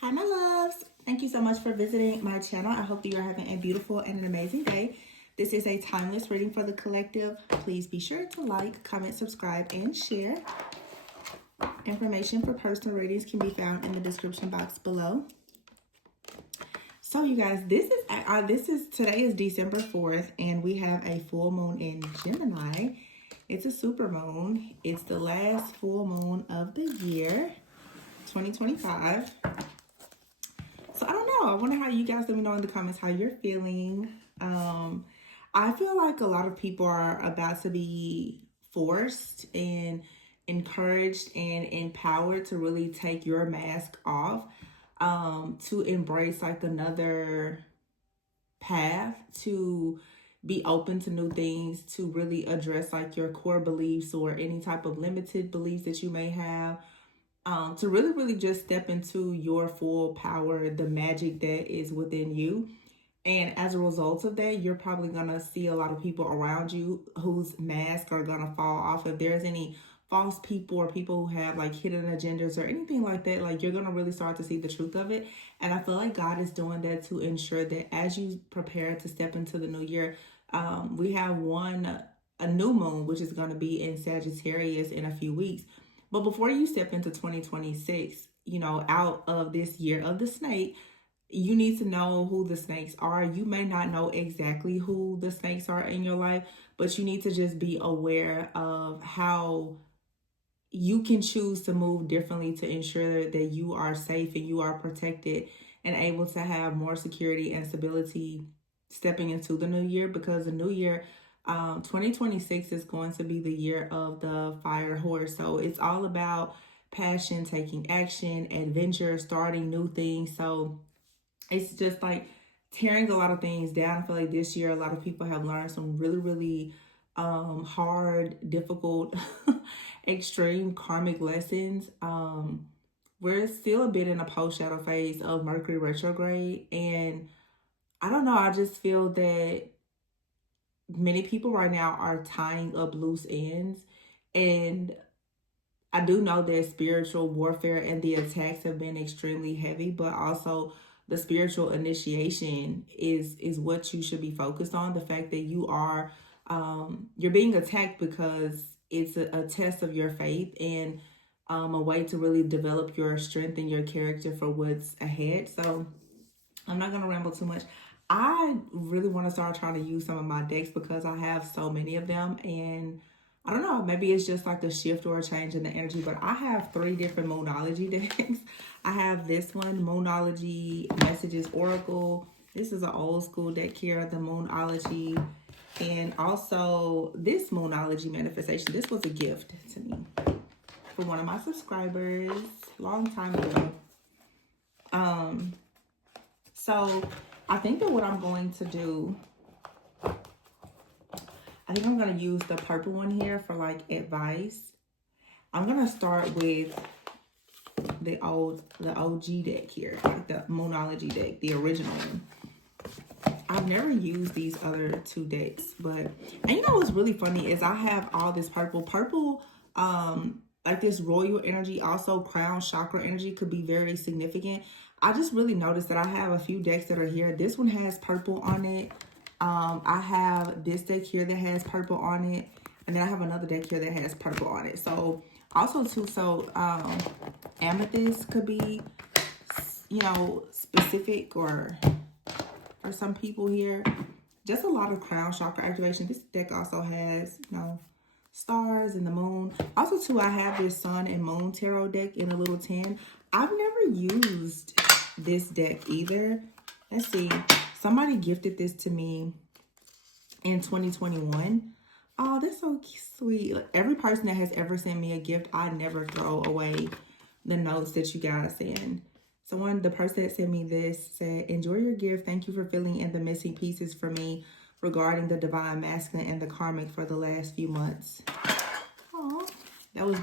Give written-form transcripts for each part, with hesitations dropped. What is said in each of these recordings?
Hi, my loves. Thank you so much for visiting my channel. I hope that you're having a beautiful and an amazing day. This is a timeless reading for the collective. Please be sure to like, comment, subscribe, and share. Information for personal readings can be found in the description box below. So you guys, today is December 4th, and we have a full moon in Gemini. It's a super moon. It's the last full moon of the year, 2025. So I don't know. I wonder how you guys let me know in the comments how you're feeling. I feel like a lot of people are about to be forced and encouraged and empowered to really take your mask off, to embrace like another path, to be open to new things, to really address like your core beliefs or any type of limited beliefs that you may have. To really just step into your full power, the magic that is within you. And as a result of that, you're probably going to see a lot of people around you whose masks are going to fall off. If there's any false people or people who have like hidden agendas or anything like that, like you're going to really start to see the truth of it. And I feel like God is doing that to ensure that as you prepare to step into the new year, we have a new moon, which is going to be in Sagittarius in a few weeks. But before you step into 2026, out of this year of the snake, you need to know who the snakes are. You may not know exactly who the snakes are in your life, but you need to just be aware of how you can choose to move differently to ensure that you are safe and you are protected and able to have more security and stability stepping into the new year, because the new year, 2026 is going to be the year of the fire horse. So it's all about passion, taking action, adventure, starting new things. So it's just like tearing a lot of things down. I feel like this year a lot of people have learned some really hard, difficult, extreme karmic lessons. We're still a bit in a post-shadow phase of Mercury retrograde, and I don't know, I just feel that many people right now are tying up loose ends, and I do know that spiritual warfare and the attacks have been extremely heavy, but also the spiritual initiation is what you should be focused on. The fact that you're being attacked because it's a test of your faith and a way to really develop your strength and your character for what's ahead. So I'm not going to ramble too much. I really want to start trying to use some of my decks because I have so many of them, and I don't know, maybe it's just like a shift or a change in the energy, but I have 3 different Moonology decks. I have this one, Moonology Messages Oracle. This is an old school deck here, the Moonology. And also this Moonology Manifestation. This was a gift to me for one of my subscribers a long time ago. So I think that what I'm going to do, I think I'm going to use the purple one here for like advice. I'm going to start with the OG deck here, like the Moonology deck, the original one. I've never used these other 2 decks, and you know what's really funny is I have all this purple, like this royal energy, also crown chakra energy could be very significant. I just really noticed that I have a few decks that are here. This one has purple on it. I have this deck here that has purple on it. And then I have another deck here that has purple on it. So also too, amethyst could be, specific or for some people here. Just a lot of crown chakra activation. This deck also has, stars and the moon. Also too, I have this sun and moon tarot deck in a little tin. I've never used this deck either. Let's see. Somebody gifted this to me in 2021. Oh, that's so sweet. Every person that has ever sent me a gift, I never throw away the notes that you guys send. The person that sent me this said, "Enjoy your gift. Thank you for filling in the missing pieces for me regarding the divine masculine and the karmic for the last few months." Oh, that was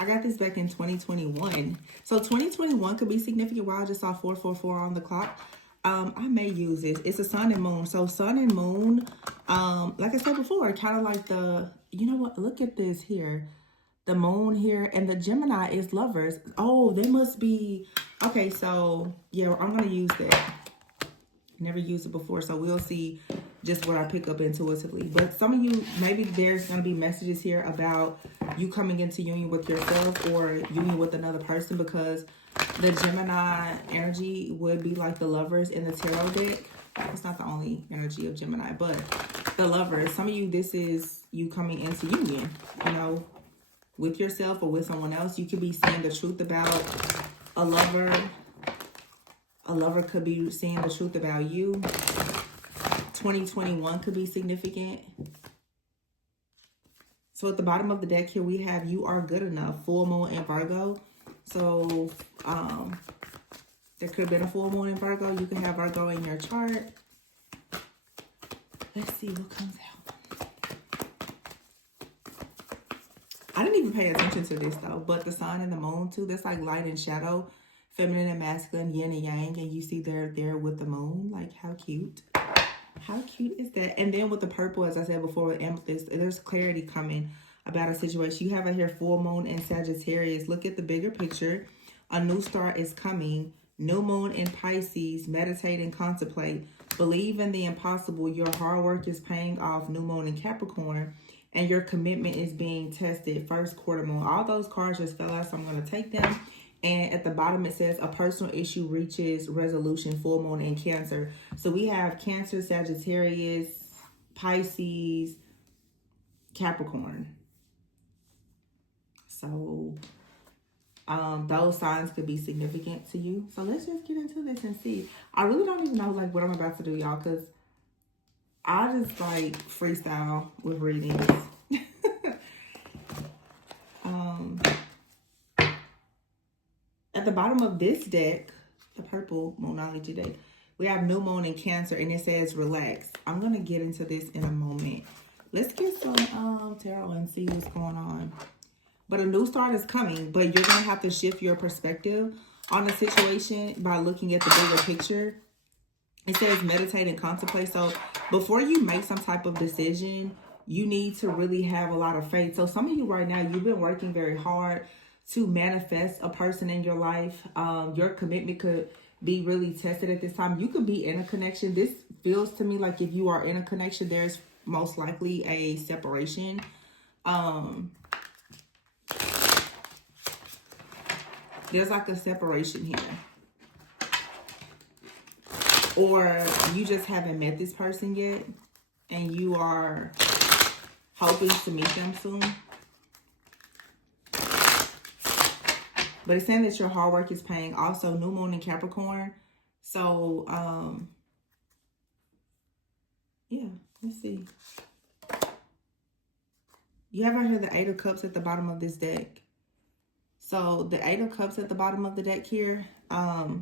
I got this back in 2021. So 2021 could be significant. Wow, I just saw 444 on the clock. I may use this. It's a sun and moon. So sun and moon, like I said before, kind of like you know what? Look at this here. the moon here, and the Gemini is lovers. Oh, they must be, okay, so yeah, I'm going to use that. Never used it before, so we'll see just what I pick up intuitively. But some of you, maybe there's going to be messages here about you coming into union with yourself or union with another person, because the Gemini energy would be like the lovers in the tarot deck. It's not the only energy of Gemini, but the lovers. Some of you, this is you coming into union, you know, with yourself or with someone else. You could be seeing the truth about a lover. A lover could be seeing the truth about you. 2021 could be significant. So at the bottom of the deck here, we have you are good enough. Full moon in Virgo. So there could have been a full moon in Virgo. You can have Virgo in your chart. Let's see what comes out. I didn't even pay attention to this though, but the sun and the moon too, that's like light and shadow, feminine and masculine, yin and yang, and you see they're there with the moon. Like, how cute. How cute is that? And then with the purple, as I said before, with amethyst, there's clarity coming about a situation. You have it here, full moon in Sagittarius. Look at the bigger picture. A new start is coming. New moon in Pisces. Meditate and contemplate. Believe in the impossible. Your hard work is paying off. New moon in Capricorn. And your commitment is being tested. First quarter moon. All those cards just fell out, so I'm going to take them. And at the bottom it says a personal issue reaches resolution. Full moon in Cancer. So we have Cancer, Sagittarius, Pisces, Capricorn. So those signs could be significant to you. So let's just get into this and see. I really don't even know like what I'm about to do, y'all, because I just like freestyle with readings. At the bottom of this deck, the purple Moonology deck, we have new moon in Cancer, and it says relax. I'm going to get into this in a moment. Let's get some tarot and see what's going on. But a new start is coming, but you're going to have to shift your perspective on the situation by looking at the bigger picture. It says meditate and contemplate. So before you make some type of decision, you need to really have a lot of faith. So some of you right now, you've been working very hard to manifest a person in your life. Your commitment could be really tested at this time. You could be in a connection. This feels to me like if you are in a connection, there's most likely a separation. There's like a separation here. Or you just haven't met this person yet and you are hoping to meet them soon. But it's saying that your hard work is paying. Also, new moon in Capricorn. So, yeah, let's see. You have right here the Eight of Cups at the bottom of this deck. So, the Eight of Cups at the bottom of the deck here. I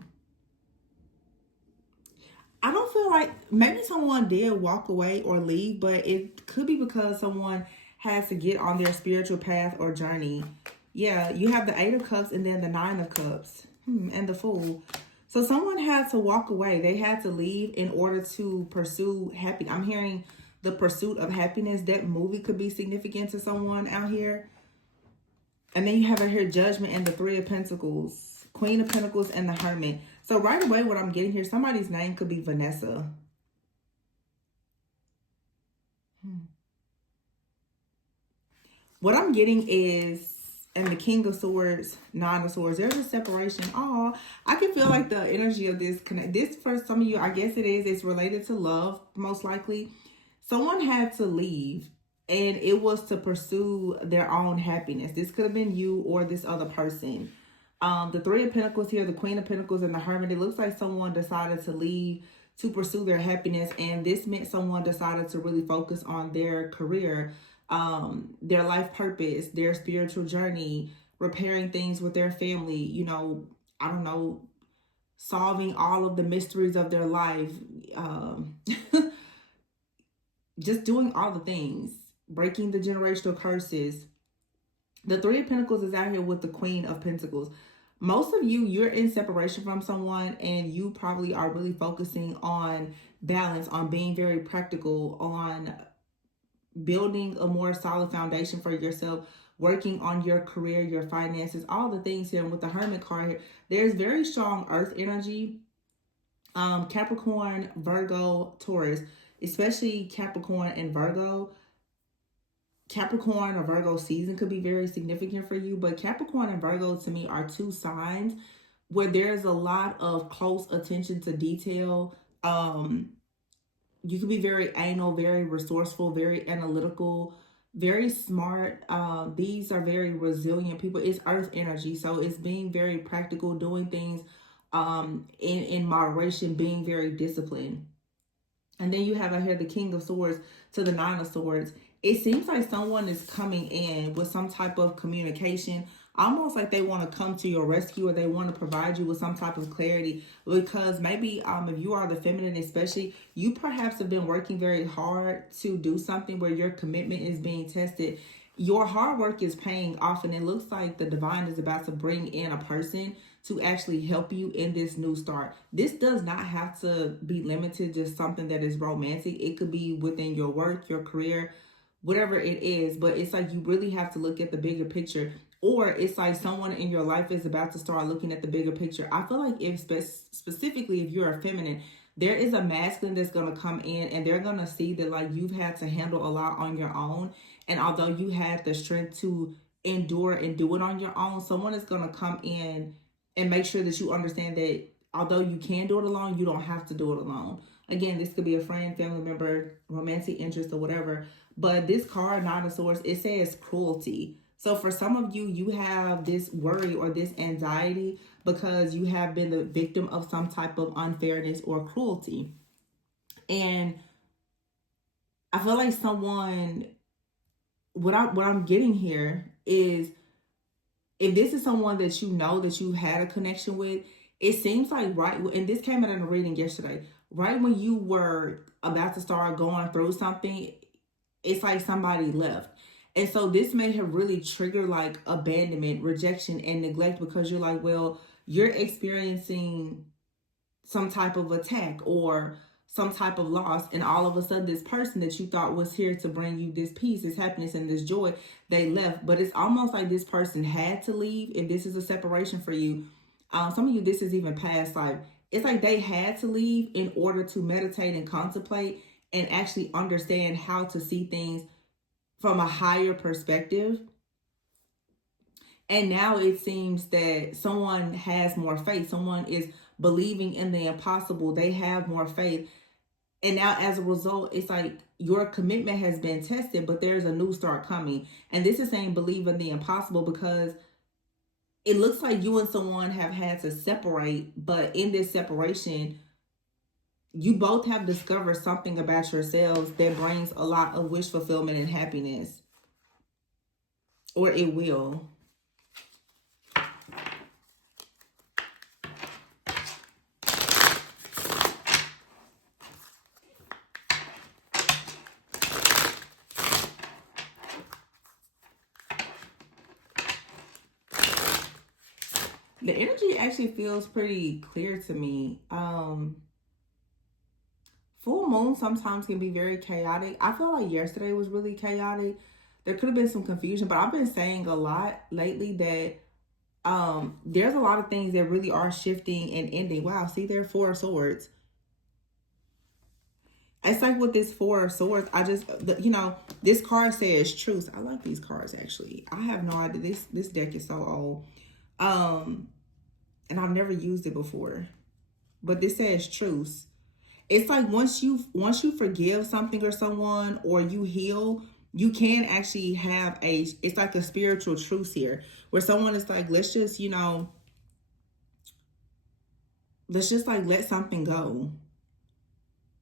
don't feel like maybe someone did walk away or leave, but it could be because someone has to get on their spiritual path or journey. Yeah, you have the Eight of Cups and then the Nine of Cups and the Fool. So someone had to walk away. They had to leave in order to pursue happiness. I'm hearing the pursuit of happiness. That movie could be significant to someone out here. And then you have here Judgment and the Three of Pentacles, Queen of Pentacles and the Hermit. So right away what I'm getting here, somebody's name could be Vanessa. What I'm getting is, and the King of Swords, Nine of Swords, there's a separation. Oh, I can feel like the energy of this connect. This for some of you, I guess it is. It's related to love, most likely. Someone had to leave, and it was to pursue their own happiness. This could have been you or this other person. The Three of Pentacles here, the Queen of Pentacles and the Hermit. It looks like someone decided to leave to pursue their happiness, and this meant someone decided to really focus on their career, their life purpose, their spiritual journey, repairing things with their family, you know, I don't know, solving all of the mysteries of their life, just doing all the things, breaking the generational curses. The Three of Pentacles is out here with the Queen of Pentacles. Most of you, you're in separation from someone and you probably are really focusing on balance, on being very practical, on building a more solid foundation for yourself working on your career, your finances, all the things here. And with the Hermit card here, there's very strong earth energy. Capricorn, Virgo, Taurus, especially Capricorn and Virgo. Capricorn or Virgo season could be very significant for you, but Capricorn and Virgo to me are two signs where there's a lot of close attention to detail. You could be very anal, very resourceful, very analytical, very smart. These are very resilient people. It's earth energy, so it's being very practical, doing things in moderation, being very disciplined. And then you have out here the King of Swords to the Nine of Swords. It seems like someone is coming in with some type of communication, almost like they want to come to your rescue, or they want to provide you with some type of clarity, because maybe if you are the feminine especially, you perhaps have been working very hard to do something where your commitment is being tested. Your hard work is paying off, and it looks like the divine is about to bring in a person to actually help you in this new start. This does not have to be limited to just something that is romantic. It could be within your work, your career, whatever it is, but it's like you really have to look at the bigger picture. Or it's like someone in your life is about to start looking at the bigger picture. I feel like if specifically if you're a feminine, there is a masculine that's going to come in, and they're going to see that like you've had to handle a lot on your own. And although you had the strength to endure and do it on your own, someone is going to come in and make sure that you understand that although you can do it alone, you don't have to do it alone. Again, this could be a friend, family member, romantic interest, or whatever. But this card, Nine of Swords, it says cruelty. So for some of you, you have this worry or this anxiety because you have been the victim of some type of unfairness or cruelty. And I feel like someone, what I'm getting here is, if this is someone that you know that you had a connection with, it seems like right, and this came out in a reading yesterday, right when you were about to start going through something, it's like somebody left. And so this may have really triggered like abandonment, rejection, and neglect, because you're like, well, you're experiencing some type of attack or some type of loss, and all of a sudden this person that you thought was here to bring you this peace, this happiness, and this joy, they left. But it's almost like this person had to leave. If this is a separation for you, some of you, this is even past life. It's like they had to leave in order to meditate and contemplate and actually understand how to see things from a higher perspective. And now it seems that someone has more faith. Someone is believing in the impossible. They have more faith. And now as a result, it's like your commitment has been tested, but there's a new start coming. And this is saying believe in the impossible, because it looks like you and someone have had to separate, but in this separation, you both have discovered something about yourselves that brings a lot of wish fulfillment and happiness. Or it will. The energy actually feels pretty clear to me. Full moon sometimes can be very chaotic. I feel like yesterday was really chaotic. There could have been some confusion, but I've been saying a lot lately that there's a lot of things that really are shifting and ending. Wow, see there, Four of Swords. It's like with this Four of Swords, this card says truth. I like these cards actually. I have no idea. This deck is so old. And I've never used it before. But this says truth. It's like once you forgive something or someone, or you heal, you can actually have it's like a spiritual truce here, where someone is like, let's just like let something go.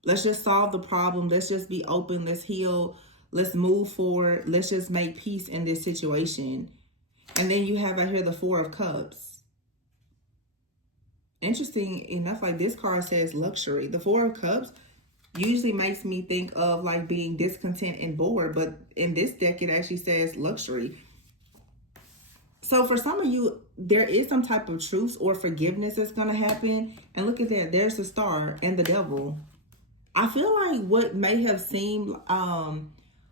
Let's just solve the problem. Let's just be open. Let's heal. Let's move forward. Let's just make peace in this situation. And then you have out here the Four of Cups. Interesting enough, like this card says luxury. The Four of Cups usually makes me think of like being discontent and bored, but in this deck it actually says luxury. So for some of you, there is some type of truce or forgiveness that's going to happen. And look at that, there's the Star and the Devil. I feel like what may have seemed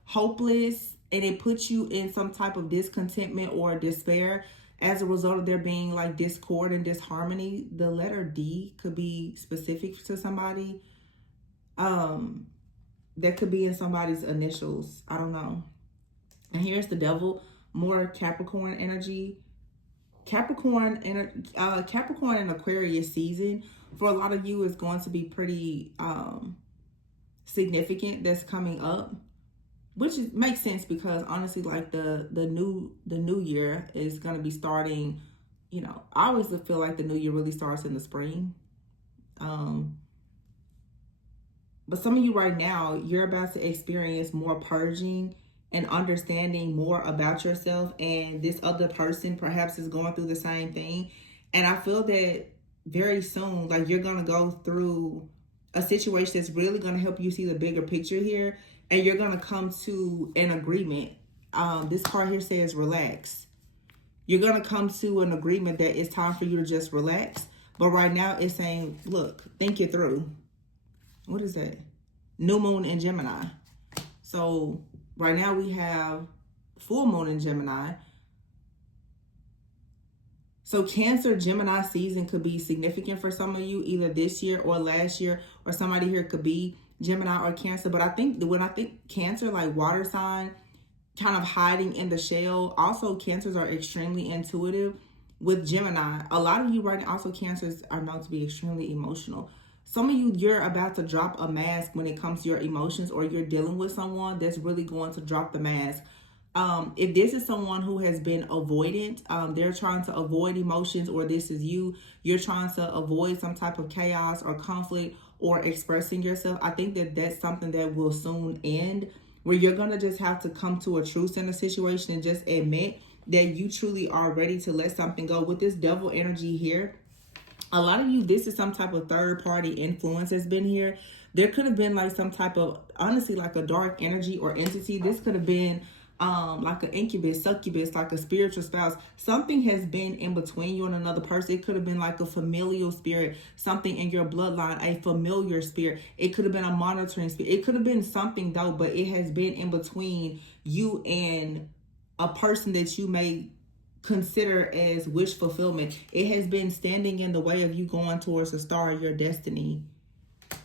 hopeless and it puts you in some type of discontentment or despair as a result of there being like discord and disharmony. The letter D could be specific to somebody. That could be in somebody's initials. I don't know. And here's the devil, more Capricorn energy. Capricorn and Aquarius season for a lot of you is going to be pretty significant. That's coming up, which makes sense because honestly, like the new year is going to be starting. You know, I always feel like the new year really starts in the spring. But some of you right now, you're about to experience more purging and understanding more about yourself, and this other person perhaps is going through the same thing. And I feel that very soon, like you're going to go through a situation that's really going to help you see the bigger picture here, and you're going to come to an agreement. This card here says relax. You're going to come to an agreement that it's time for you to just relax. But right now it's saying, look, think it through. What is that? New moon in Gemini. So right now we have full moon in Gemini. So Cancer, Gemini season could be significant for some of you, either this year or last year, or somebody here could be Gemini or Cancer. But I think when I think Cancer, like water sign, kind of hiding in the shell. Also, Cancers are extremely intuitive. With Gemini, a lot of you right now, also Cancers are known to be extremely emotional. Some of you, you're about to drop a mask when it comes to your emotions, or you're dealing with someone that's really going to drop the mask. If this is someone who has been avoidant, they're trying to avoid emotions, or this is you're trying to avoid some type of chaos or conflict or expressing yourself. I think that that's something that will soon end, where you're going to just have to come to a truce in a situation and just admit that you truly are ready to let something go. With this devil energy here, a lot of you, this is some type of third party influence has been here. There could have been like some type of, honestly, like a dark energy or entity. This could have been like an incubus, succubus, like a spiritual spouse. Something has been in between you and another person. It could have been like a familial spirit, something in your bloodline, a familiar spirit. It could have been a monitoring spirit. It could have been something though, but it has been in between you and a person that you may consider as wish fulfillment. It has been standing in the way of you going towards the star of your destiny. I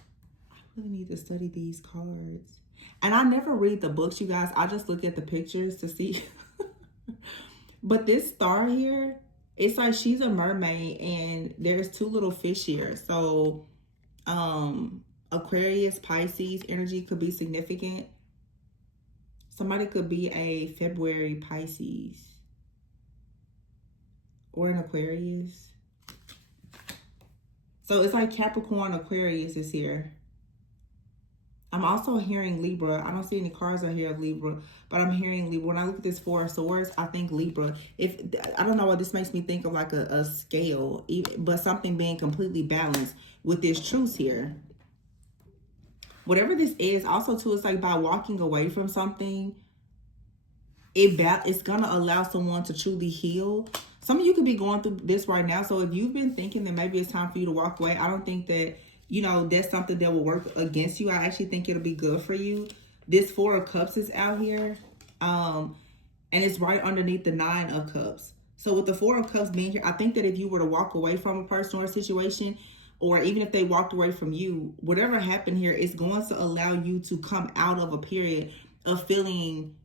really need to study these cards. And I never read the books, you guys. I just look at the pictures to see. But this star here, it's like she's a mermaid and there's two little fish here. So Aquarius, Pisces energy could be significant. Somebody could be a February Pisces or an Aquarius. So it's like Capricorn, Aquarius is here. I'm also hearing Libra. I don't see any cards out here of Libra, but I'm hearing Libra. When I look at this Four of Swords, I think Libra. I don't know why this makes me think of like a scale, but something being completely balanced with this truce here. Whatever this is, also too, it's like by walking away from something, it's gonna allow someone to truly heal. Some of you could be going through this right now. So if you've been thinking that maybe it's time for you to walk away, I don't think that, you know, that's something that will work against you. I actually think it'll be good for you. This Four of Cups is out here. And it's right underneath the Nine of Cups. So with the Four of Cups being here, I think that if you were to walk away from a person or a situation, or even if they walked away from you, whatever happened here is going to allow you to come out of a period of feeling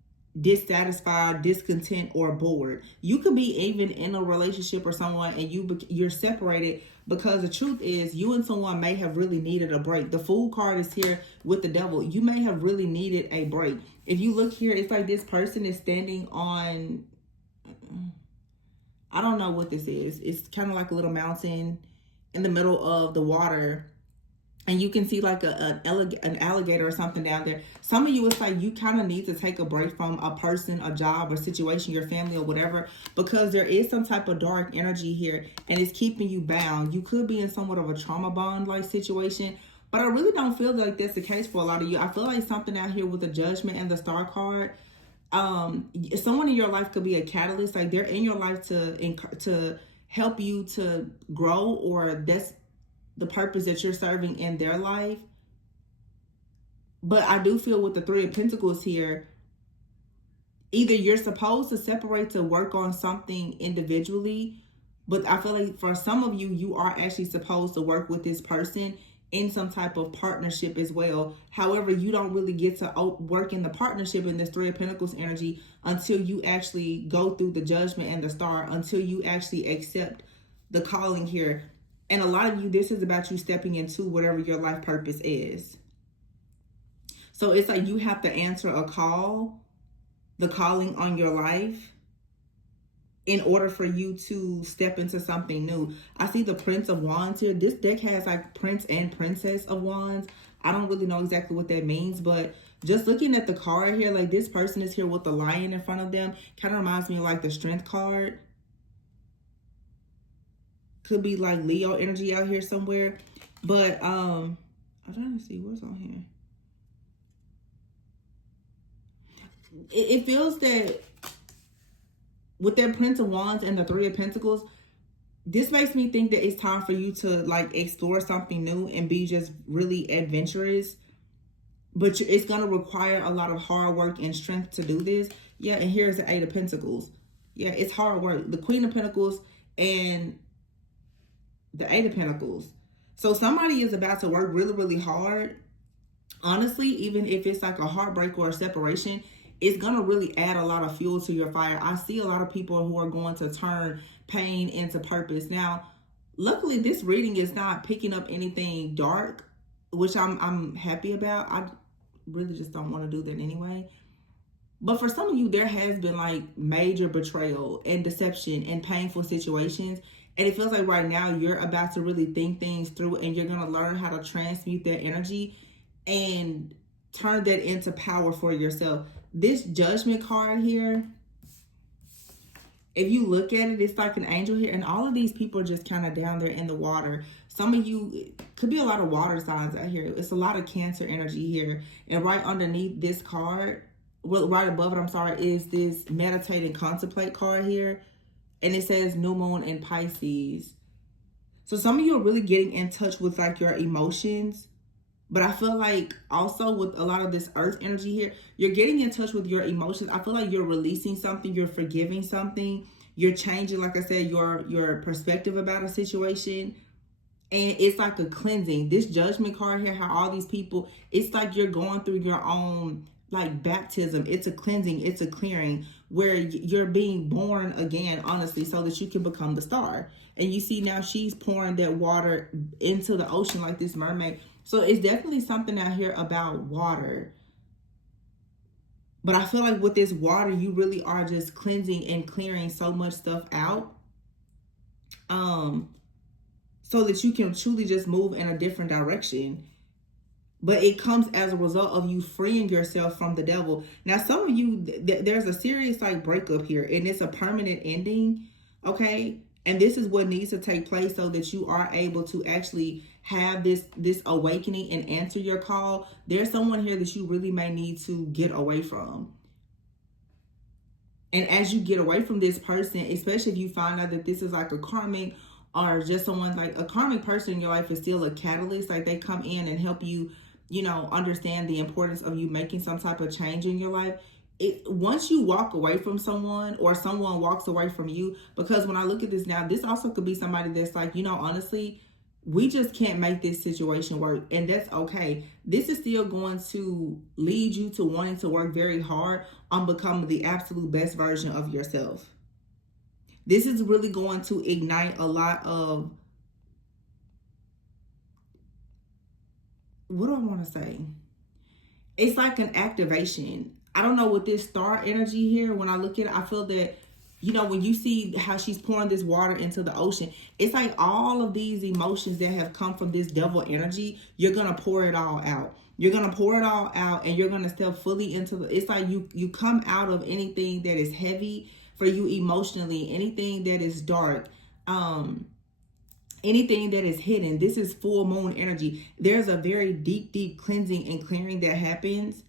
dissatisfied, discontent, or bored. You could be even in a relationship or someone and you're separated, because the truth is you and someone may have really needed a break. The Fool card is here with the Devil. You may have really needed a break. If you look here, it's like this person is standing on, I don't know what this is. It's kind of like a little mountain in the middle of the water. And you can see like an alligator or something down there. Some of you, it's like you kind of need to take a break from a person, a job, or situation, your family, or whatever, because there is some type of dark energy here and it's keeping you bound. You could be in somewhat of a trauma bond like situation, but I really don't feel like that's the case for a lot of you. I feel like something out here with the Judgment and the Star card. Someone in your life could be a catalyst. Like they're in your life to help you to grow, or that's the purpose that you're serving in their life. But I do feel with the Three of Pentacles here, either you're supposed to separate to work on something individually, but I feel like for some of you, you are actually supposed to work with this person in some type of partnership as well. However, you don't really get to work in the partnership in this Three of Pentacles energy until you actually go through the Judgment and the Star, until you actually accept the calling here. And a lot of you, this is about you stepping into whatever your life purpose is. So it's like you have to answer a call, the calling on your life, in order for you to step into something new. I see the Prince of Wands here. This deck has like Prince and Princess of Wands. I don't really know exactly what that means, but just looking at the card here, like this person is here with the lion in front of them. Kind of reminds me of like the Strength card. Could be like Leo energy out here somewhere. But I'm trying to see what's on here. It feels that with that Prince of Wands and the Three of Pentacles, this makes me think that it's time for you to like explore something new and be just really adventurous. But it's going to require a lot of hard work and strength to do this. Yeah, and here's the Eight of Pentacles. Yeah, it's hard work. The Queen of Pentacles and the Eight of Pentacles. So somebody is about to work really, really hard. Honestly, even if it's like a heartbreak or a separation, it's going to really add a lot of fuel to your fire. I see a lot of people who are going to turn pain into purpose. Now, luckily, this reading is not picking up anything dark, which I'm happy about. I really just don't want to do that anyway. But for some of you, there has been like major betrayal and deception and painful situations. And it feels like right now you're about to really think things through, and you're going to learn how to transmute that energy and turn that into power for yourself. This Judgment card here, if you look at it, it's like an angel here. And all of these people are just kind of down there in the water. Some of you, could be a lot of water signs out here. It's a lot of Cancer energy here. And right underneath this card, well, right above it, I'm sorry, is this Meditate and Contemplate card here. And it says New Moon in Pisces. So some of you are really getting in touch with like your emotions. But I feel like also with a lot of this Earth energy here, you're getting in touch with your emotions. I feel like you're releasing something, you're forgiving something, you're changing, like I said, your perspective about a situation. And it's like a cleansing. This Judgment card here, how all these people, it's like you're going through your own like baptism. It's a cleansing, it's a clearing where you're being born again, honestly, so that you can become the star. And you see now she's pouring that water into the ocean like this mermaid. So it's definitely something out here about water. But I feel like with this water, you really are just cleansing and clearing so much stuff out. So that you can truly just move in a different direction. But it comes as a result of you freeing yourself from the devil. Now, some of you, there's a serious like breakup here, and it's a permanent ending, okay? And this is what needs to take place so that you are able to actually have this awakening and answer your call. There's someone here that you really may need to get away from. And as you get away from this person, especially if you find out that this is like a karmic or just someone like a karmic person in your life is still a catalyst, like they come in and help you, you know, understand the importance of you making some type of change in your life. Once you walk away from someone or someone walks away from you, because when I look at this now, this also could be somebody that's like, you know, honestly, we just can't make this situation work, and that's okay. This is still going to lead you to wanting to work very hard on becoming the absolute best version of yourself. This is really going to ignite a lot of, what do I want to say? It's like an activation. I don't know, with this star energy here, when I look at it, I feel that, you know, when you see how she's pouring this water into the ocean, it's like all of these emotions that have come from this devil energy, you're going to pour it all out. You're going to pour it all out, and you're going to step fully into the, it's like you come out of anything that is heavy for you emotionally, anything that is dark, anything that is hidden. This is full moon energy. There's a very deep cleansing and clearing that happens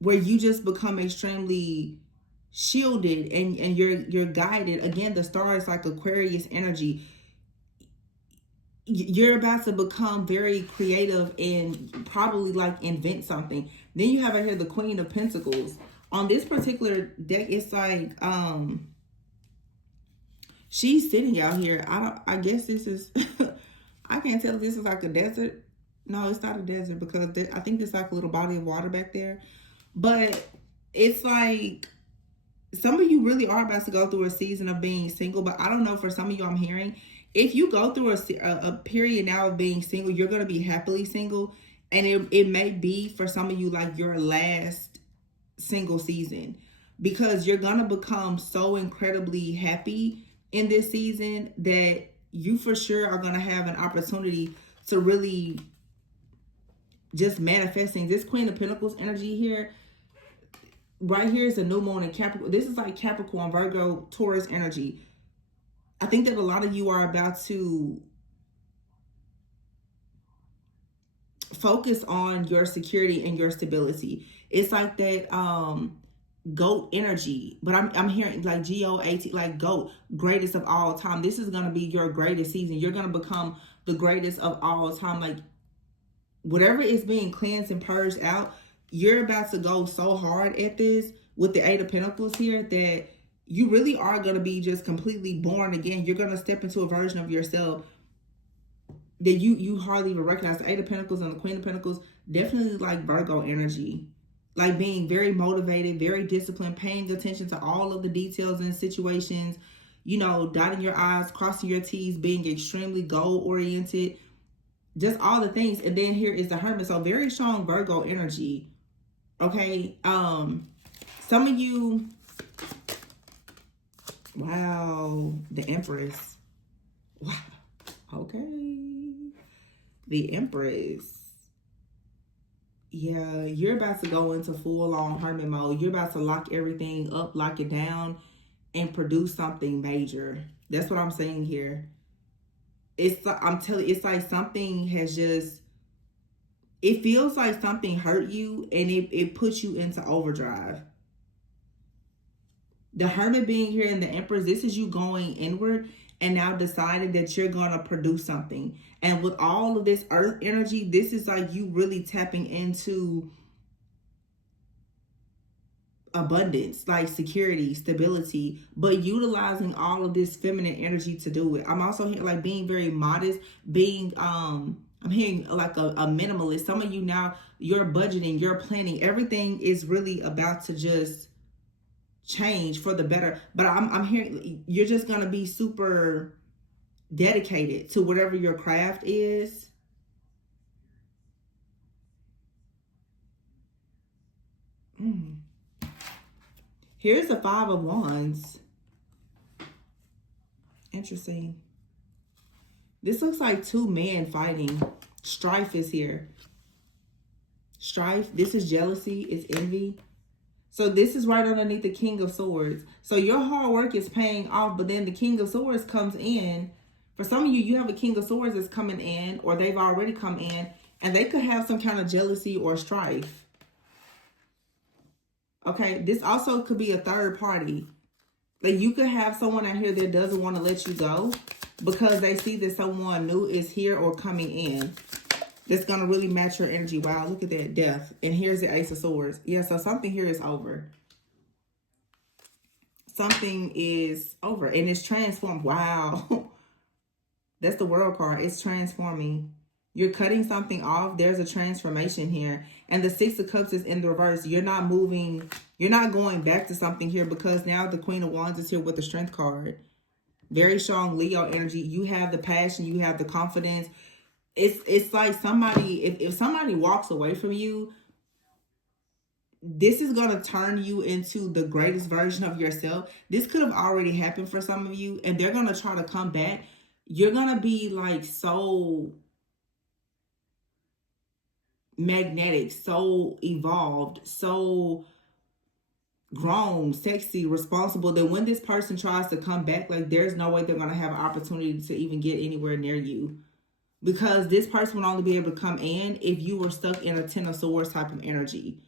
where you just become extremely shielded and you're guided. Again, the star is like Aquarius energy. You're about to become very creative and probably like invent something. Then you have right here the Queen of Pentacles. On this particular deck, it's like, she's sitting out here. I guess this is, I can't tell if this is like a desert. No, it's not a desert because I think there's like a little body of water back there. But it's like, some of you really are about to go through a season of being single, but I don't know, for some of you I'm hearing, if you go through a period now of being single, you're going to be happily single. And it may be for some of you like your last single season, because you're going to become so incredibly happy in this season that you for sure are going to have an opportunity to really just manifesting this Queen of Pentacles energy here. Right here is a new moon in Capricorn. This is like Capricorn, Virgo, Taurus energy. I think that a lot of you are about to focus on your security and your stability. It's like that goat energy, but I'm hearing like GOAT, like goat, greatest of all time. This is going to be your greatest season. You're going to become the greatest of all time. Like whatever is being cleansed and purged out, you're about to go so hard at this with the Eight of Pentacles here that you really are going to be just completely born again. You're going to step into a version of yourself that you hardly even recognize. The Eight of Pentacles and the Queen of Pentacles, definitely like Virgo energy. Like being very motivated, very disciplined, paying attention to all of the details and situations, you know, dotting your I's, crossing your T's, being extremely goal-oriented, just all the things. And then here is the Hermit. So very strong Virgo energy. Okay. Some of you, wow, the Empress. Wow. Okay. The Empress. Yeah, you're about to go into full-on hermit mode. You're about to lock everything up, lock it down, and produce something major. That's what I'm saying here. It's like, I'm telling you, it's like something has just, it feels like something hurt you and it puts you into overdrive. The Hermit being here and the Empress, this is you going inward and now deciding that you're going to produce something. And with all of this earth energy, this is like you really tapping into abundance, like security, stability, but utilizing all of this feminine energy to do it. I'm also hearing like being very modest, being, I'm hearing like a minimalist. Some of you now, your budgeting, your planning, everything is really about to just change for the better. But I'm hearing you're just going to be super dedicated to whatever your craft is. Here's the Five of Wands. Interesting. This looks like two men fighting. Strife is here. Strife. This is jealousy. It's envy. So this is right underneath the King of Swords. So your hard work is paying off, but then the King of Swords comes in. For some of you, you have a King of Swords that's coming in, or they've already come in, and they could have some kind of jealousy or strife. Okay, this also could be a third party. Like you could have someone out here that doesn't want to let you go because they see that someone new is here or coming in that's going to really match your energy. Wow, look at that, Death. And here's the Ace of Swords. Yeah, so something here is over. Something is over and it's transformed. Wow. That's the World card. It's transforming. You're cutting something off. There's a transformation here. And the Six of Cups is in the reverse. You're not moving. You're not going back to something here because now the Queen of Wands is here with the Strength card. Very strong Leo energy. You have the passion. You have the confidence. It's like somebody, if somebody walks away from you, this is going to turn you into the greatest version of yourself. This could have already happened for some of you, and they're going to try to come back. You're going to be like so magnetic, so evolved, so grown, sexy, responsible, that when this person tries to come back, like there's no way they're going to have an opportunity to even get anywhere near you. Because this person would only be able to come in if you were stuck in a Ten of Swords type of energy.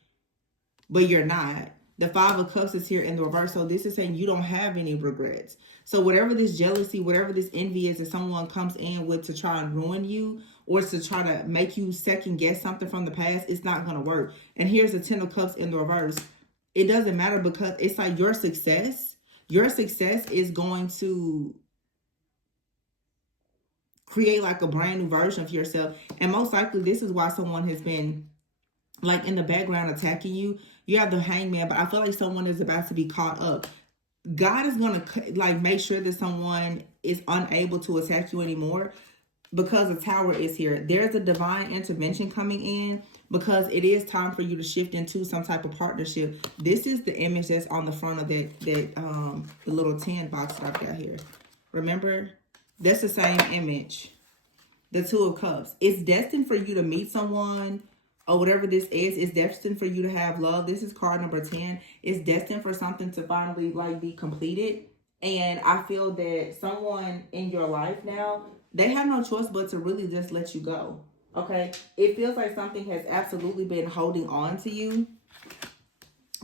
But you're not. The Five of Cups is here in the reverse. So this is saying you don't have any regrets. So whatever this jealousy, whatever this envy is that someone comes in with to try and ruin you or to try to make you second guess something from the past, it's not going to work. And here's the Ten of Cups in the reverse. it doesn't matter, because it's like your success is going to create like a brand new version of yourself. And most likely this is why someone has been like in the background attacking you. You have the Hangman, but I feel like someone is about to be caught up. God is going to like make sure that someone is unable to attack you anymore, because the Tower is here. There's a divine intervention coming in, because it is time for you to shift into some type of partnership. This is the image that's on the front of the little 10 box that I've got here. Remember, that's the same image. The Two of Cups. It's destined for you to meet someone, or whatever this is. It's destined for you to have love. This is card number 10. It's destined for something to finally like be completed. And I feel that someone in your life now, they have no choice but to really just let you go. Okay? It feels like something has absolutely been holding on to you.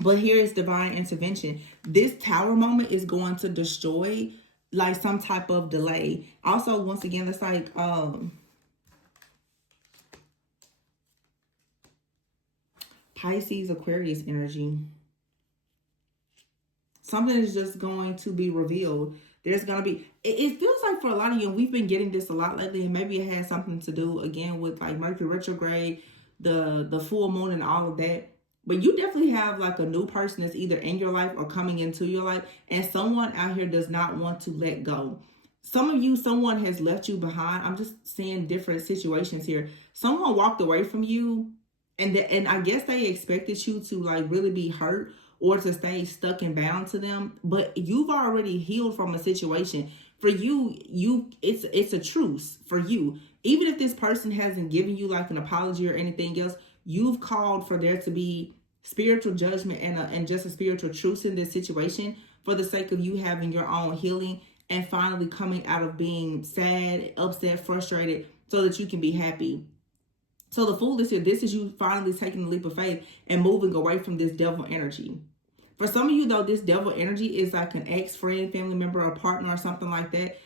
But here is divine intervention. This Tower moment is going to destroy like some type of delay. Also, once again, it's like Pisces, Aquarius energy. Something is just going to be revealed. There's going to be, it feels like for a lot of you, and we've been getting this a lot lately, and maybe it has something to do, again, with like Mercury retrograde, the full moon and all of that. But you definitely have like a new person that's either in your life or coming into your life, and someone out here does not want to let go. Some of you, someone has left you behind. I'm just seeing different situations here. Someone walked away from you, and I guess they expected you to like really be hurt or to stay stuck and bound to them, but you've already healed from a situation. For you, it's a truce for you. Even if this person hasn't given you like an apology or anything else, you've called for there to be spiritual judgment and just a spiritual truce in this situation, for the sake of you having your own healing and finally coming out of being sad, upset, frustrated, so that you can be happy. So the Fool is here. This is you finally taking the leap of faith and moving away from this devil energy. For some of you, though, this devil energy is like an ex-friend, family member, or partner, or something like that.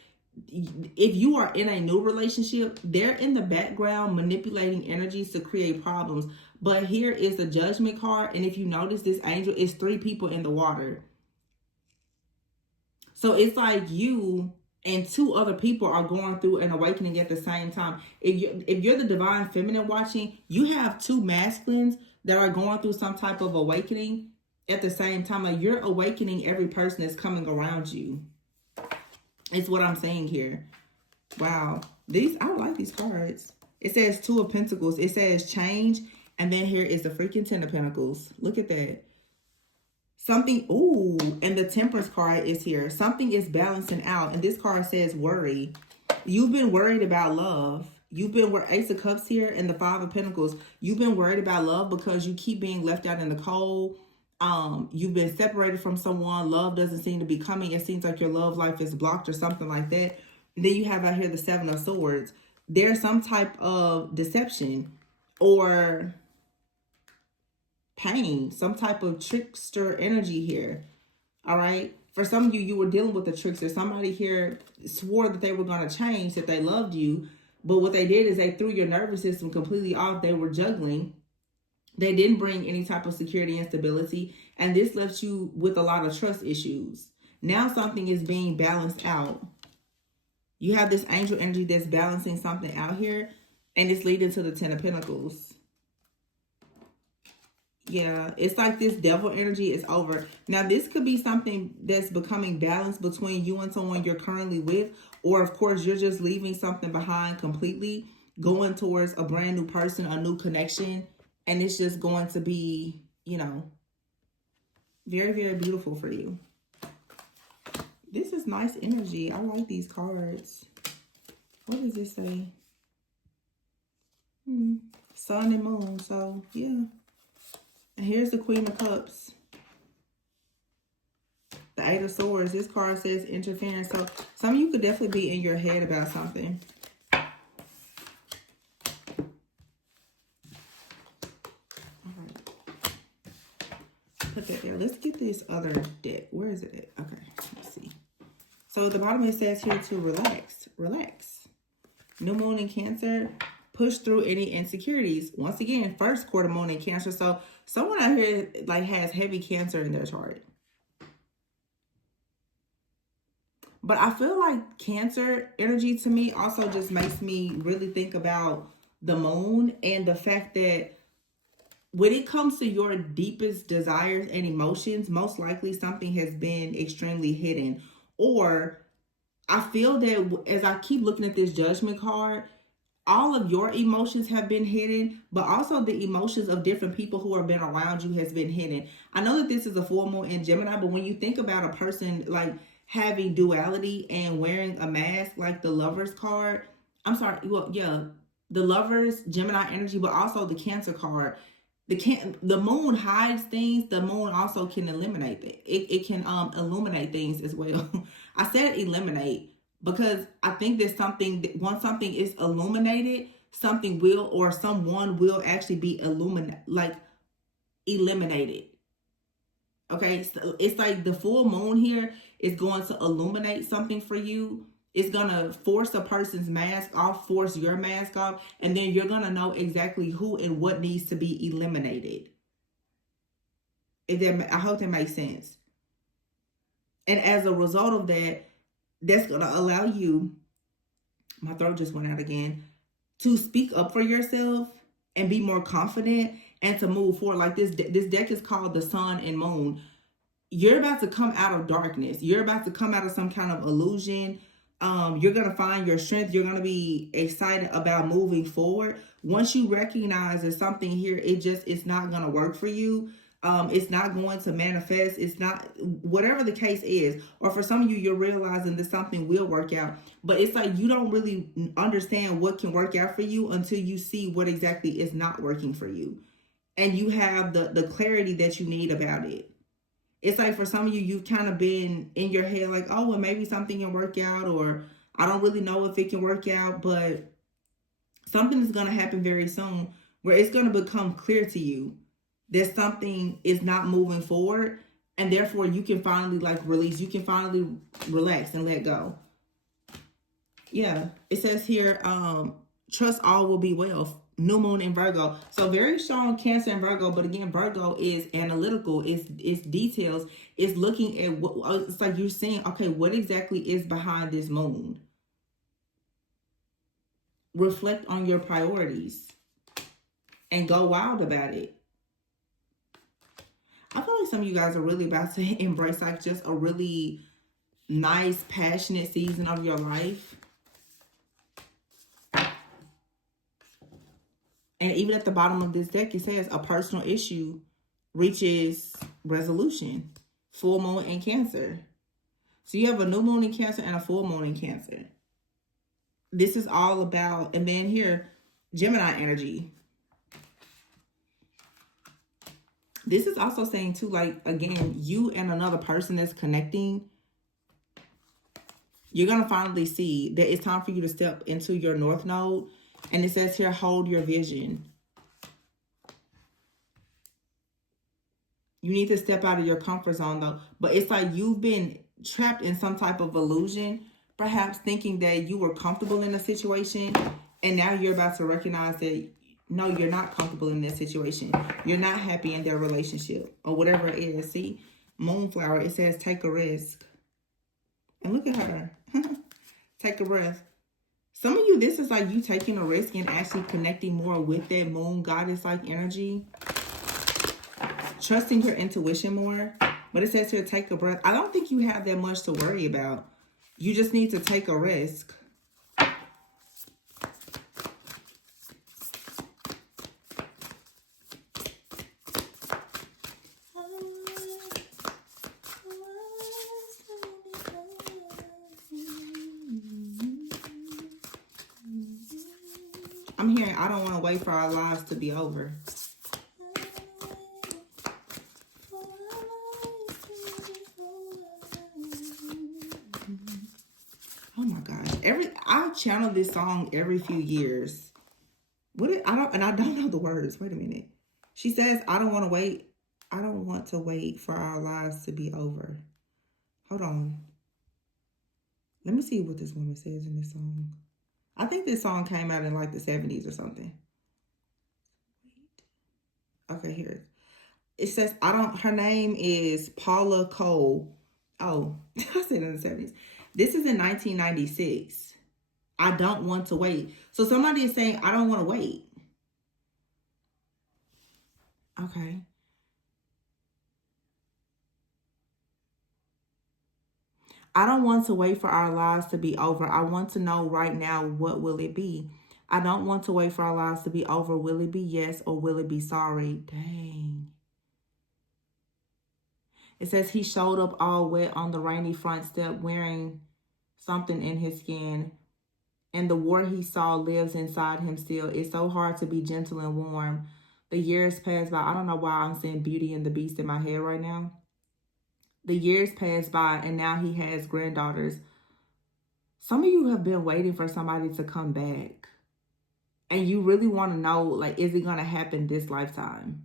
If you are in a new relationship, they're in the background manipulating energies to create problems. But here is the Judgment card. And if you notice, this angel is 3 people in the water. So it's like you and 2 other people are going through an awakening at the same time. If you're the divine feminine watching, you have 2 masculines that are going through some type of awakening at the same time. Like, you're awakening every person that's coming around you. It's what I'm saying here. Wow. I like these cards. It says 2 of Pentacles. It says change. And then here is the freaking 10 of Pentacles. Look at that. Something, ooh, and the Temperance card is here. Something is balancing out. And this card says worry. You've been worried about love. You've been, Ace of Cups here and the 5 of Pentacles. You've been worried about love because you keep being left out in the cold. You've been separated from someone. Love doesn't seem to be coming. It seems like your love life is blocked or something like that. And then you have out here the 7 of Swords. There's some type of deception or pain, some type of trickster energy here. All right. For some of you, you were dealing with the trickster. Somebody here swore that they were going to change, that they loved you. But what they did is they threw your nervous system completely off. They were juggling. They didn't bring any type of security and stability. And this left you with a lot of trust issues. Now something is being balanced out. You have this angel energy that's balancing something out here. And it's leading to the 10 of Pentacles. Yeah, it's like this devil energy is over. Now, this could be something that's becoming balanced between you and someone you're currently with. Or, of course, you're just leaving something behind completely, going towards a brand new person, a new connection. And it's just going to be, you know, very, very beautiful for you. This is nice energy. I like these cards. What does this say? Sun and Moon. So, yeah. And here's the Queen of Cups. The 8 of Swords. This card says interference. So some of you could definitely be in your head about something. All right. Put that there. Let's get this other deck. Where is it at? Okay. Let's see. So at the bottom it says here to relax. Relax. New Moon in Cancer. push through any insecurities. Once again, first quarter moon in Cancer. So someone out here like has heavy Cancer in their chart. But I feel like Cancer energy to me also just makes me really think about the moon and the fact that when it comes to your deepest desires and emotions, most likely something has been extremely hidden. Or I feel that as I keep looking at this Judgment card, all of your emotions have been hidden, but also the emotions of different people who have been around you has been hidden. I know that this is a full moon in Gemini, but when you think about a person like having duality and wearing a mask, like the Lovers card, I'm sorry, well, yeah, the Lovers, Gemini energy, but also the Cancer card. The moon hides things. The moon also can eliminate it. It can illuminate things as well. I said eliminate because I think there's something that once something is illuminated, something will or someone will actually be eliminated. Okay, so it's like the full moon here is going to illuminate something for you. It's going to force a person's mask off, force your mask off, and then you're going to know exactly who and what needs to be eliminated. I hope that makes sense. And as a result of that, that's going to allow you, my throat just went out again, to speak up for yourself and be more confident and to move forward. Like this deck is called the Sun and Moon. You're about to come out of darkness. You're about to come out of some kind of illusion. You're going to find your strength. You're going to be excited about moving forward. Once you recognize there's something here, it's not going to work for you. It's not going to manifest. It's not, whatever the case is. Or for some of you, you're realizing that something will work out. But it's like you don't really understand what can work out for you until you see what exactly is not working for you. And you have the clarity that you need about it. It's like for some of you, you've kind of been in your head like, oh, well, maybe something can work out, or I don't really know if it can work out, but something is going to happen very soon where it's going to become clear to you that something is not moving forward, and therefore you can finally release. You can finally relax and let go. Yeah, it says here, trust all will be well. New moon in Virgo. So very strong Cancer and Virgo, but again, Virgo is analytical, it's details, it's looking at what, it's like you're saying, okay, what exactly is behind this moon? Reflect on your priorities and go wild about it. I feel like some of you guys are really about to embrace like just a really nice, passionate season of your life. And even at the bottom of this deck, it says a personal issue reaches resolution. Full moon in Cancer. So you have a new moon in Cancer and a full moon in Cancer. This is all about, and then here, Gemini energy. This is also saying too, like, again, you and another person that's connecting, you're going to finally see that it's time for you to step into your North Node. And it says here, hold your vision. You need to step out of your comfort zone though. But it's like you've been trapped in some type of illusion, perhaps thinking that you were comfortable in a situation. And now you're about to recognize that, no, you're not comfortable in that situation. You're not happy in their relationship or whatever it is. See, Moonflower, it says take a risk. And look at her. Take a breath. Some of you, this is like you taking a risk and actually connecting more with that moon goddess-like energy. Trusting your intuition more. But it says here, take a breath. I don't think you have that much to worry about. You just need to take a risk. I'm hearing, I don't want to wait for our lives to be over. Oh my gosh. I channel this song every few years. I don't know the words. Wait a minute. She says, I don't want to wait. I don't want to wait for our lives to be over. Hold on. Let me see what this woman says in this song. I think this song came out in like the 70s or something. Okay, here. It says, her name is Paula Cole. Oh, I said in the 70s. This is in 1996. I don't want to wait. So somebody is saying, I don't want to wait. Okay. I don't want to wait for our lives to be over. I want to know right now, what will it be? I don't want to wait for our lives to be over. Will it be yes or will it be sorry? Dang. It says he showed up all wet on the rainy front step wearing something in his skin. And the war he saw lives inside him still. It's so hard to be gentle and warm. The years pass by. I don't know why I'm saying Beauty and the Beast in my head right now. The years pass by and now he has granddaughters. Some of you have been waiting for somebody to come back. And you really want to know, like, is it going to happen this lifetime?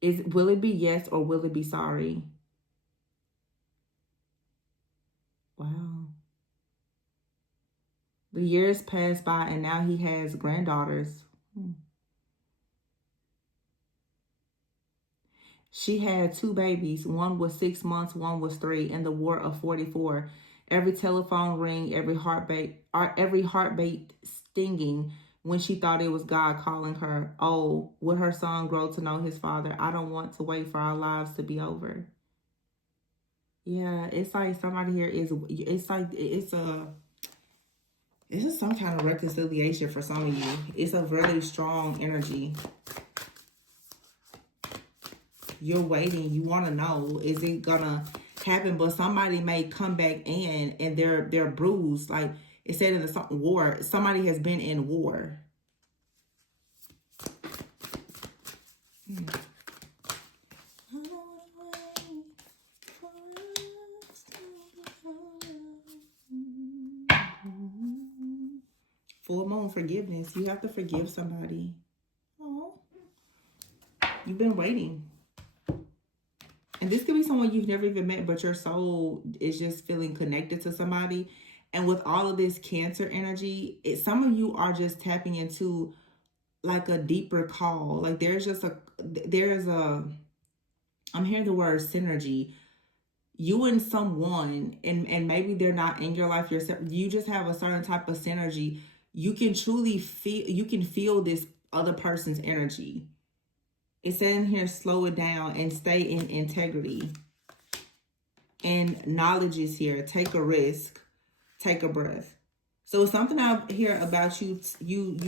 Will it be yes or will it be sorry? Wow. The years pass by and now he has granddaughters. She had 2 babies. One was 6 months, one was 3, in the war of 44. Every telephone ring, every heartbeat stinging when she thought it was God calling her. Oh, would her son grow to know his father? I don't want to wait for our lives to be over. Yeah, it's like somebody here is, it's like, it's just some kind of reconciliation for some of you. It's a really strong energy. You're waiting. You want to know, is it gonna happen? But somebody may come back in and they're bruised. Like it said in the war, somebody has been in war. Full moon forgiveness. You have to forgive somebody. Oh, you've been waiting. And this could be someone you've never even met, but your soul is just feeling connected to somebody. And with all of this Cancer energy, some of you are just tapping into like a deeper call. Like I'm hearing the word synergy. You and someone, and maybe they're not in your life yourself. You just have a certain type of synergy. You can truly feel this other person's energy. It's in here, slow it down and stay in integrity. And knowledge is here. Take a risk. Take a breath. So it's something out here about you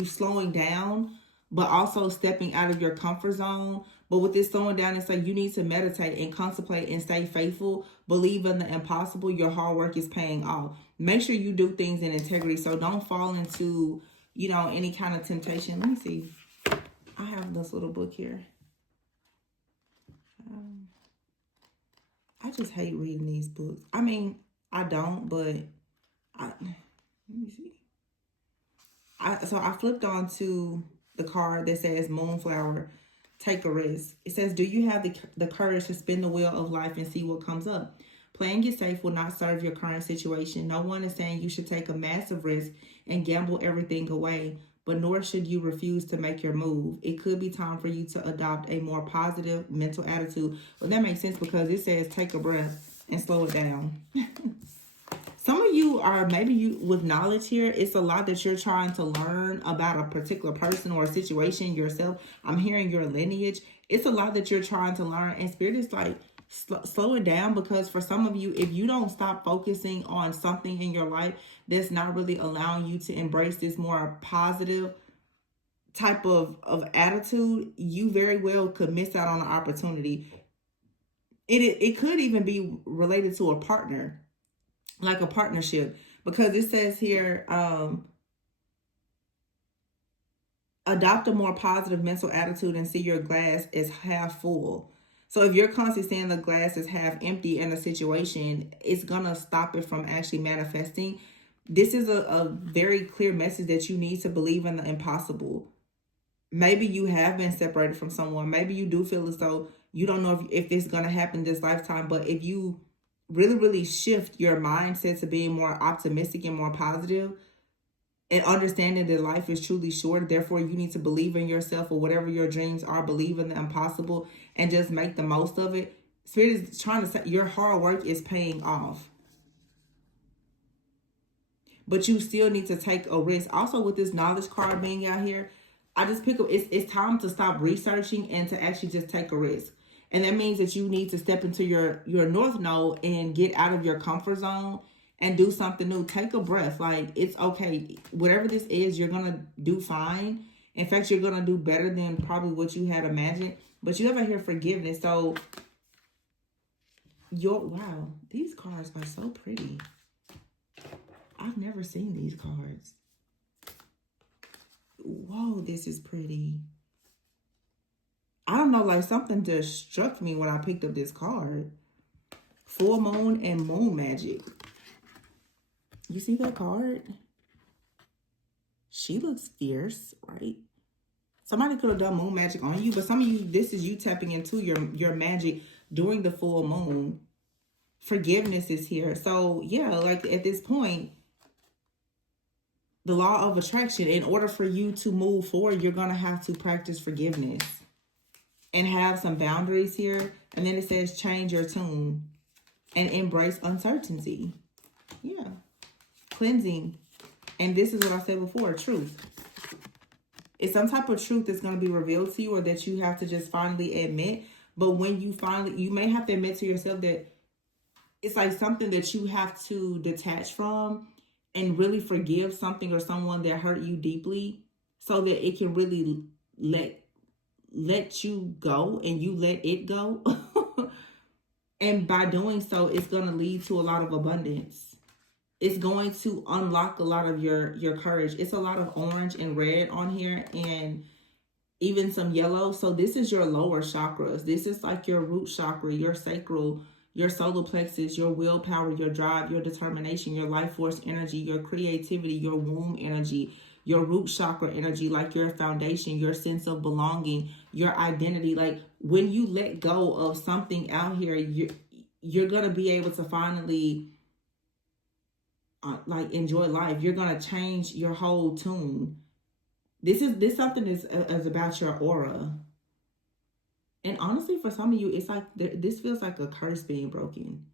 slowing down, but also stepping out of your comfort zone. But with this slowing down, it's like you need to meditate and contemplate and stay faithful. Believe in the impossible. Your hard work is paying off. Make sure you do things in integrity. So don't fall into, any kind of temptation. Let me see. I have this little book here. I just hate reading these books. I mean, I don't, but let me see. So I flipped on to the card that says Moonflower, take a risk. It says, do you have the courage to spin the wheel of life and see what comes up? Playing it safe will not serve your current situation. No one is saying you should take a massive risk and gamble everything away, but nor should you refuse to make your move. It could be time for you to adopt a more positive mental attitude. Well, that makes sense because it says take a breath and slow it down. Some of you are, maybe you with knowledge here, it's a lot that you're trying to learn about a particular person or a situation yourself. I'm hearing your lineage. It's a lot that you're trying to learn, and Spirit is like, slow it down, because for some of you, if you don't stop focusing on something in your life that's not really allowing you to embrace this more positive type of attitude, you very well could miss out on an opportunity. It could even be related to a partner, like a partnership, because it says here, adopt a more positive mental attitude and see your glass as half full. So if you're constantly saying the glass is half empty in a situation, it's going to stop it from actually manifesting. This is a very clear message that you need to believe in the impossible. Maybe you have been separated from someone. Maybe you do feel as though you don't know if it's going to happen this lifetime. But if you really, really shift your mindset to being more optimistic and more positive, and understanding that life is truly short. Therefore, you need to believe in yourself, or whatever your dreams are, believe in the impossible and just make the most of it. Spirit is trying to say your hard work is paying off. But you still need to take a risk. Also, with this knowledge card being out here, I just pick up, it's time to stop researching and to actually just take a risk. And that means that you need to step into your north node and get out of your comfort zone and do something new. Take a breath. Like, it's okay. Whatever this is, you're going to do fine. In fact, you're going to do better than probably what you had imagined. But you have out here forgiveness. So, wow, these cards are so pretty. I've never seen these cards. Whoa, this is pretty. I don't know, like something just struck me when I picked up this card. Full moon and moon magic. You see that card? She looks fierce, right? Somebody could have done moon magic on you, but some of you, this is you tapping into your magic during the full moon. Forgiveness is here. So yeah, like at this point, the law of attraction, in order for you to move forward, you're going to have to practice forgiveness and have some boundaries here. And then it says change your tune and embrace uncertainty. Yeah. Cleansing. And this is what I said before, truth. It's some type of truth that's going to be revealed to you, or that you have to just finally admit. But when you may have to admit to yourself that it's like something that you have to detach from and really forgive something or someone that hurt you deeply, so that it can really let you go and you let it go. And by doing so, it's going to lead to a lot of abundance. It's going to unlock a lot of your courage. It's a lot of orange and red on here, and even some yellow. So this is your lower chakras. This is like your root chakra, your sacral, your solar plexus, your willpower, your drive, your determination, your life force energy, your creativity, your womb energy, your root chakra energy, like your foundation, your sense of belonging, your identity. Like when you let go of something out here, you're going to be able to finally like enjoy life. You're going to change your whole tune. This something is about your aura. And honestly, for some of you, it's like this feels like a curse being broken,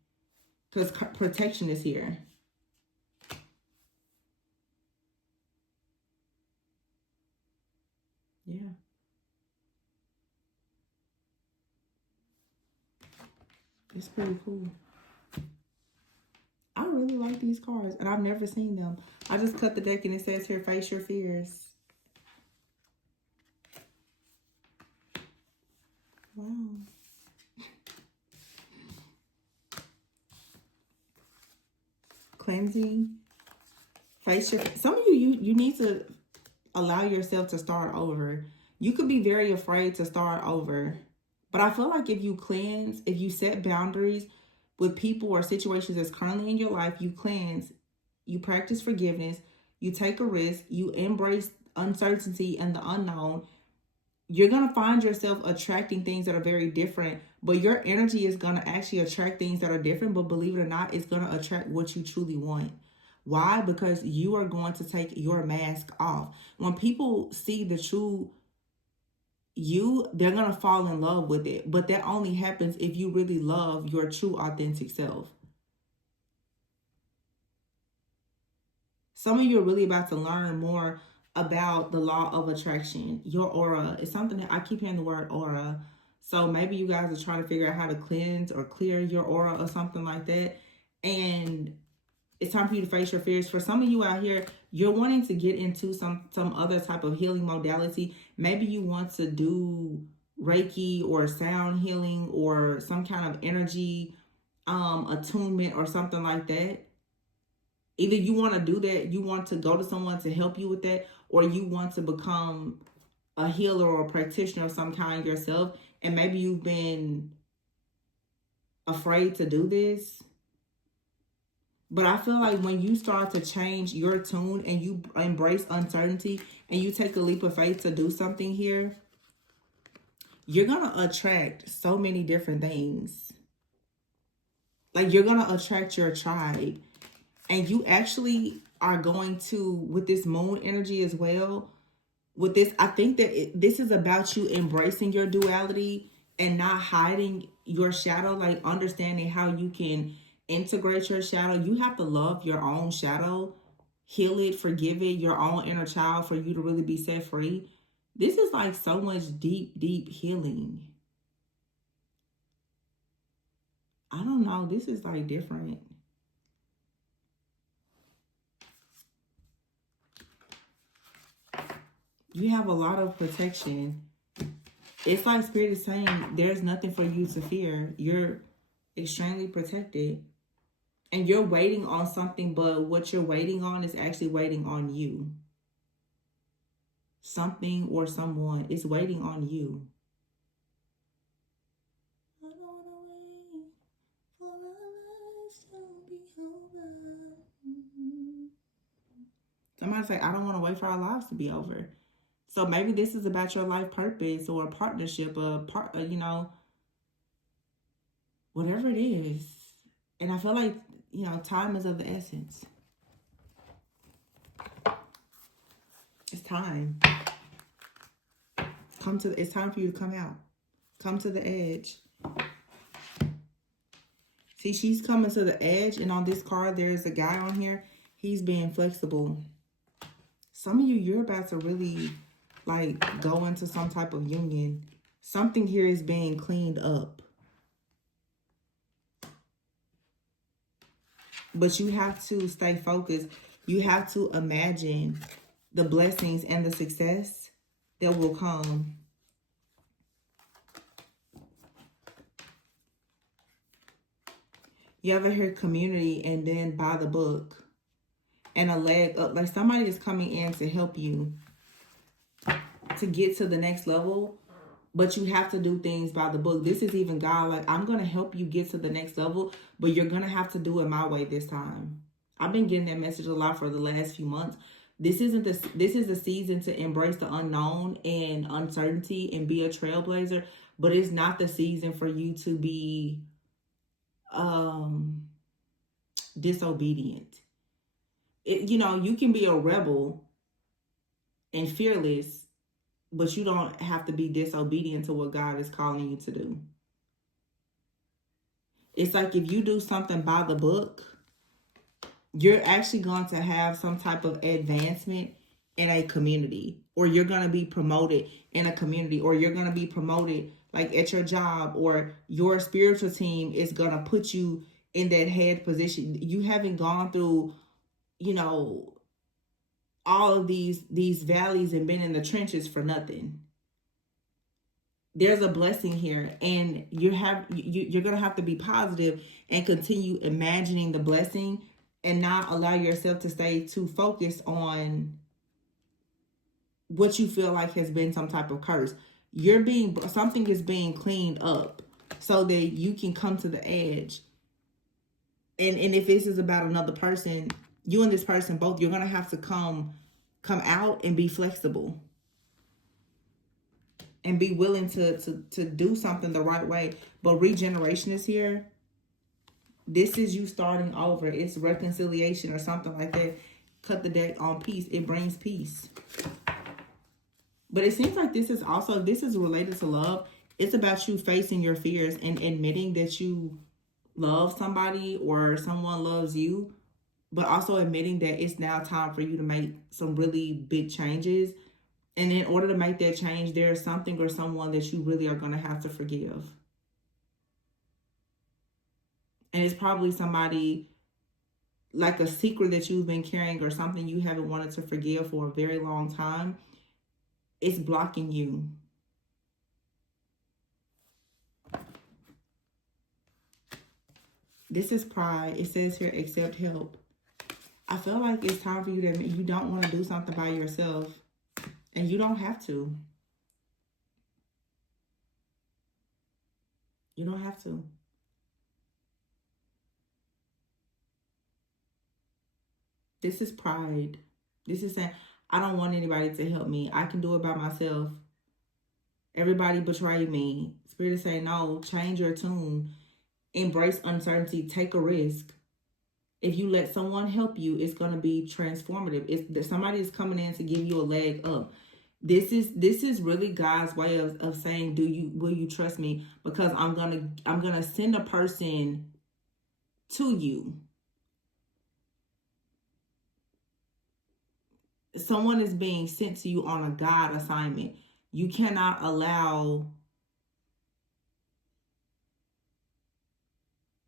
because protection is here. Yeah. It's pretty cool. I really like these cards, and I've never seen them. I just cut the deck and it says here, face your fears. Wow. Cleansing. Face your, some of you need to allow yourself to start over. You could be very afraid to start over. But I feel like if you cleanse, if you set boundaries with people or situations that's currently in your life, you cleanse, you practice forgiveness, you take a risk, you embrace uncertainty and the unknown, you're going to find yourself attracting things that are very different. But your energy is going to actually attract things that are different. But believe it or not, it's going to attract what you truly want. Why? Because you are going to take your mask off. When people see the true you, they're going to fall in love with it. But that only happens if you really love your true authentic self. Some of you are really about to learn more about the law of attraction. Your aura is something that I keep hearing the word aura. So maybe you guys are trying to figure out how to cleanse or clear your aura or something like that. And it's time for you to face your fears. For some of you out here, you're wanting to get into some other type of healing modality. Maybe you want to do Reiki or sound healing or some kind of energy attunement or something like that. Either you want to do that, you want to go to someone to help you with that, or you want to become a healer or a practitioner of some kind yourself. And maybe you've been afraid to do this. But I feel like when you start to change your tune and you embrace uncertainty and you take a leap of faith to do something here, you're going to attract so many different things. Like you're going to attract your tribe. And you actually are going to, with this moon energy as well, with this, I think that this is about you embracing your duality and not hiding your shadow, like understanding how you can integrate your shadow. You have to love your own shadow, heal it, forgive it, your own inner child, for you to really be set free. This is like so much deep, deep healing. I don't know. This is like different. You have a lot of protection. It's like Spirit is saying there's nothing for you to fear. You're extremely protected. And you're waiting on something, but what you're waiting on is actually waiting on you. Something or someone is waiting on you. I don't wanna wait for our lives to be over. Somebody say, I don't want to wait for our lives to be over. So maybe this is about your life purpose or a partnership, you know, whatever it is. And I feel like, you know, time is of the essence. It's time. It's time for you to come out. Come to the edge. See, she's coming to the edge, and on this card, there's a guy on here. He's being flexible. Some of you, you're about to really, like, go into some type of union. Something here is being cleaned up. But you have to stay focused. You have to imagine the blessings and the success that will come. You ever hear community and then by the book and a leg up? Like somebody is coming in to help you to get to the next level, but you have to do things by the book. This is even God, like, I'm going to help you get to the next level, but you're going to have to do it my way this time. I've been getting that message a lot for the last few months. This is the season to embrace the unknown and uncertainty and be a trailblazer, but it's not the season for you to be disobedient. You know, you can be a rebel and fearless, but you don't have to be disobedient to what God is calling you to do. It's like if you do something by the book, you're actually going to have some type of advancement in a community, or you're going to be promoted in a community, or you're going to be promoted like at your job, or your spiritual team is going to put you in that head position. You haven't gone through, you know, all of these valleys and been in the trenches for nothing. There's a blessing here, and you're going to have to be positive and continue imagining the blessing and not allow yourself to stay too focused on what you feel like has been some type of curse. Something is being cleaned up so that you can come to the edge. And if this is about another person, you and this person both, you're going to have to come out and be flexible. And be willing to do something the right way. But regeneration is here. This is you starting over. It's reconciliation or something like that. Cut the deck on peace. It brings peace. But it seems like this is related to love. It's about you facing your fears and admitting that you love somebody or someone loves you. But also admitting that it's now time for you to make some really big changes. And in order to make that change, there's something or someone that you really are going to have to forgive. And it's probably somebody, like a secret that you've been carrying or something you haven't wanted to forgive for a very long time. It's blocking you. This is pride. It says here, accept help. I feel like it's time for you to admit you don't want to do something by yourself. And you don't have to. You don't have to. This is pride. This is saying, I don't want anybody to help me. I can do it by myself. Everybody betrayed me. Spirit is saying, no, change your tune. Embrace uncertainty. Take a risk. If you let someone help you, it's going to be transformative. It's that somebody is coming in to give you a leg up. This is really God's way of saying, will you trust me? Because I'm gonna send a person to you. Someone is being sent to you on a God assignment. You cannot allow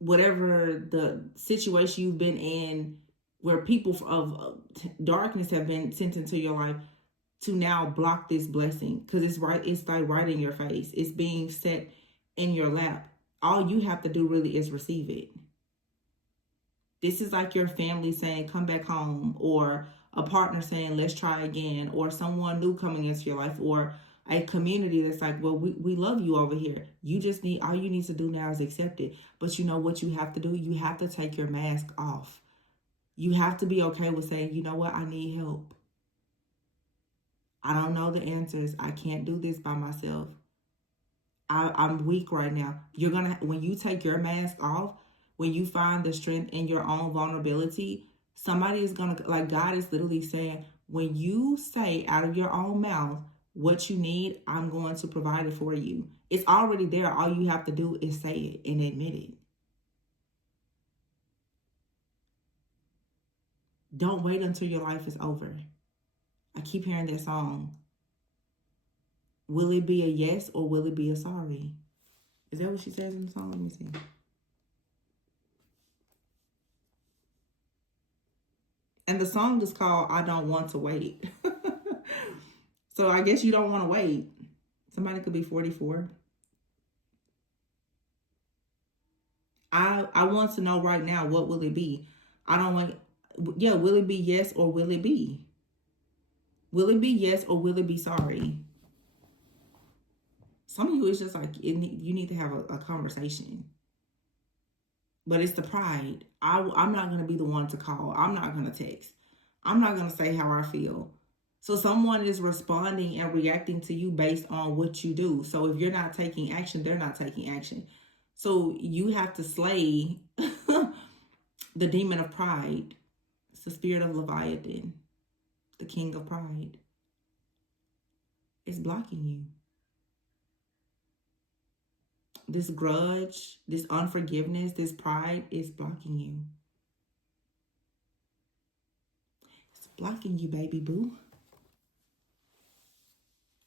whatever the situation you've been in, where people of darkness have been sent into your life, to now block this blessing, because it's like right in your face. It's being set in your lap. All you have to do really is receive it. This is like your family saying, come back home, or a partner saying, let's try again, or someone new coming into your life, or a community that's like, well, we love you over here. All you need to do now is accept it. But you know what you have to do? You have to take your mask off. You have to be okay with saying, you know what? I need help. I don't know the answers. I can't do this by myself. I'm weak right now. When you take your mask off, when you find the strength in your own vulnerability, somebody is like, God is literally saying, when you say out of your own mouth what you need, I'm going to provide it for you. It's already there. All you have to do is say it and admit it. Don't wait until your life is over. I keep hearing that song. Will it be a yes or will it be a sorry? Is that what she says in the song? Let me see. And the song is called I Don't Want to Wait. So I guess you don't want to wait. Somebody could be 44. I want to know right now, what will it be? I don't want, yeah, will it be yes or will it be? Will it be yes or will it be sorry? Some of you, it's just like, you need to have a conversation. But it's the pride. I'm not going to be the one to call. I'm not going to text. I'm not going to say how I feel. So someone is responding and reacting to you based on what you do. So if you're not taking action, they're not taking action. So you have to slay the demon of pride. It's the spirit of Leviathan, the king of pride. It's blocking you. This grudge, this unforgiveness, this pride is blocking you. It's blocking you, baby boo.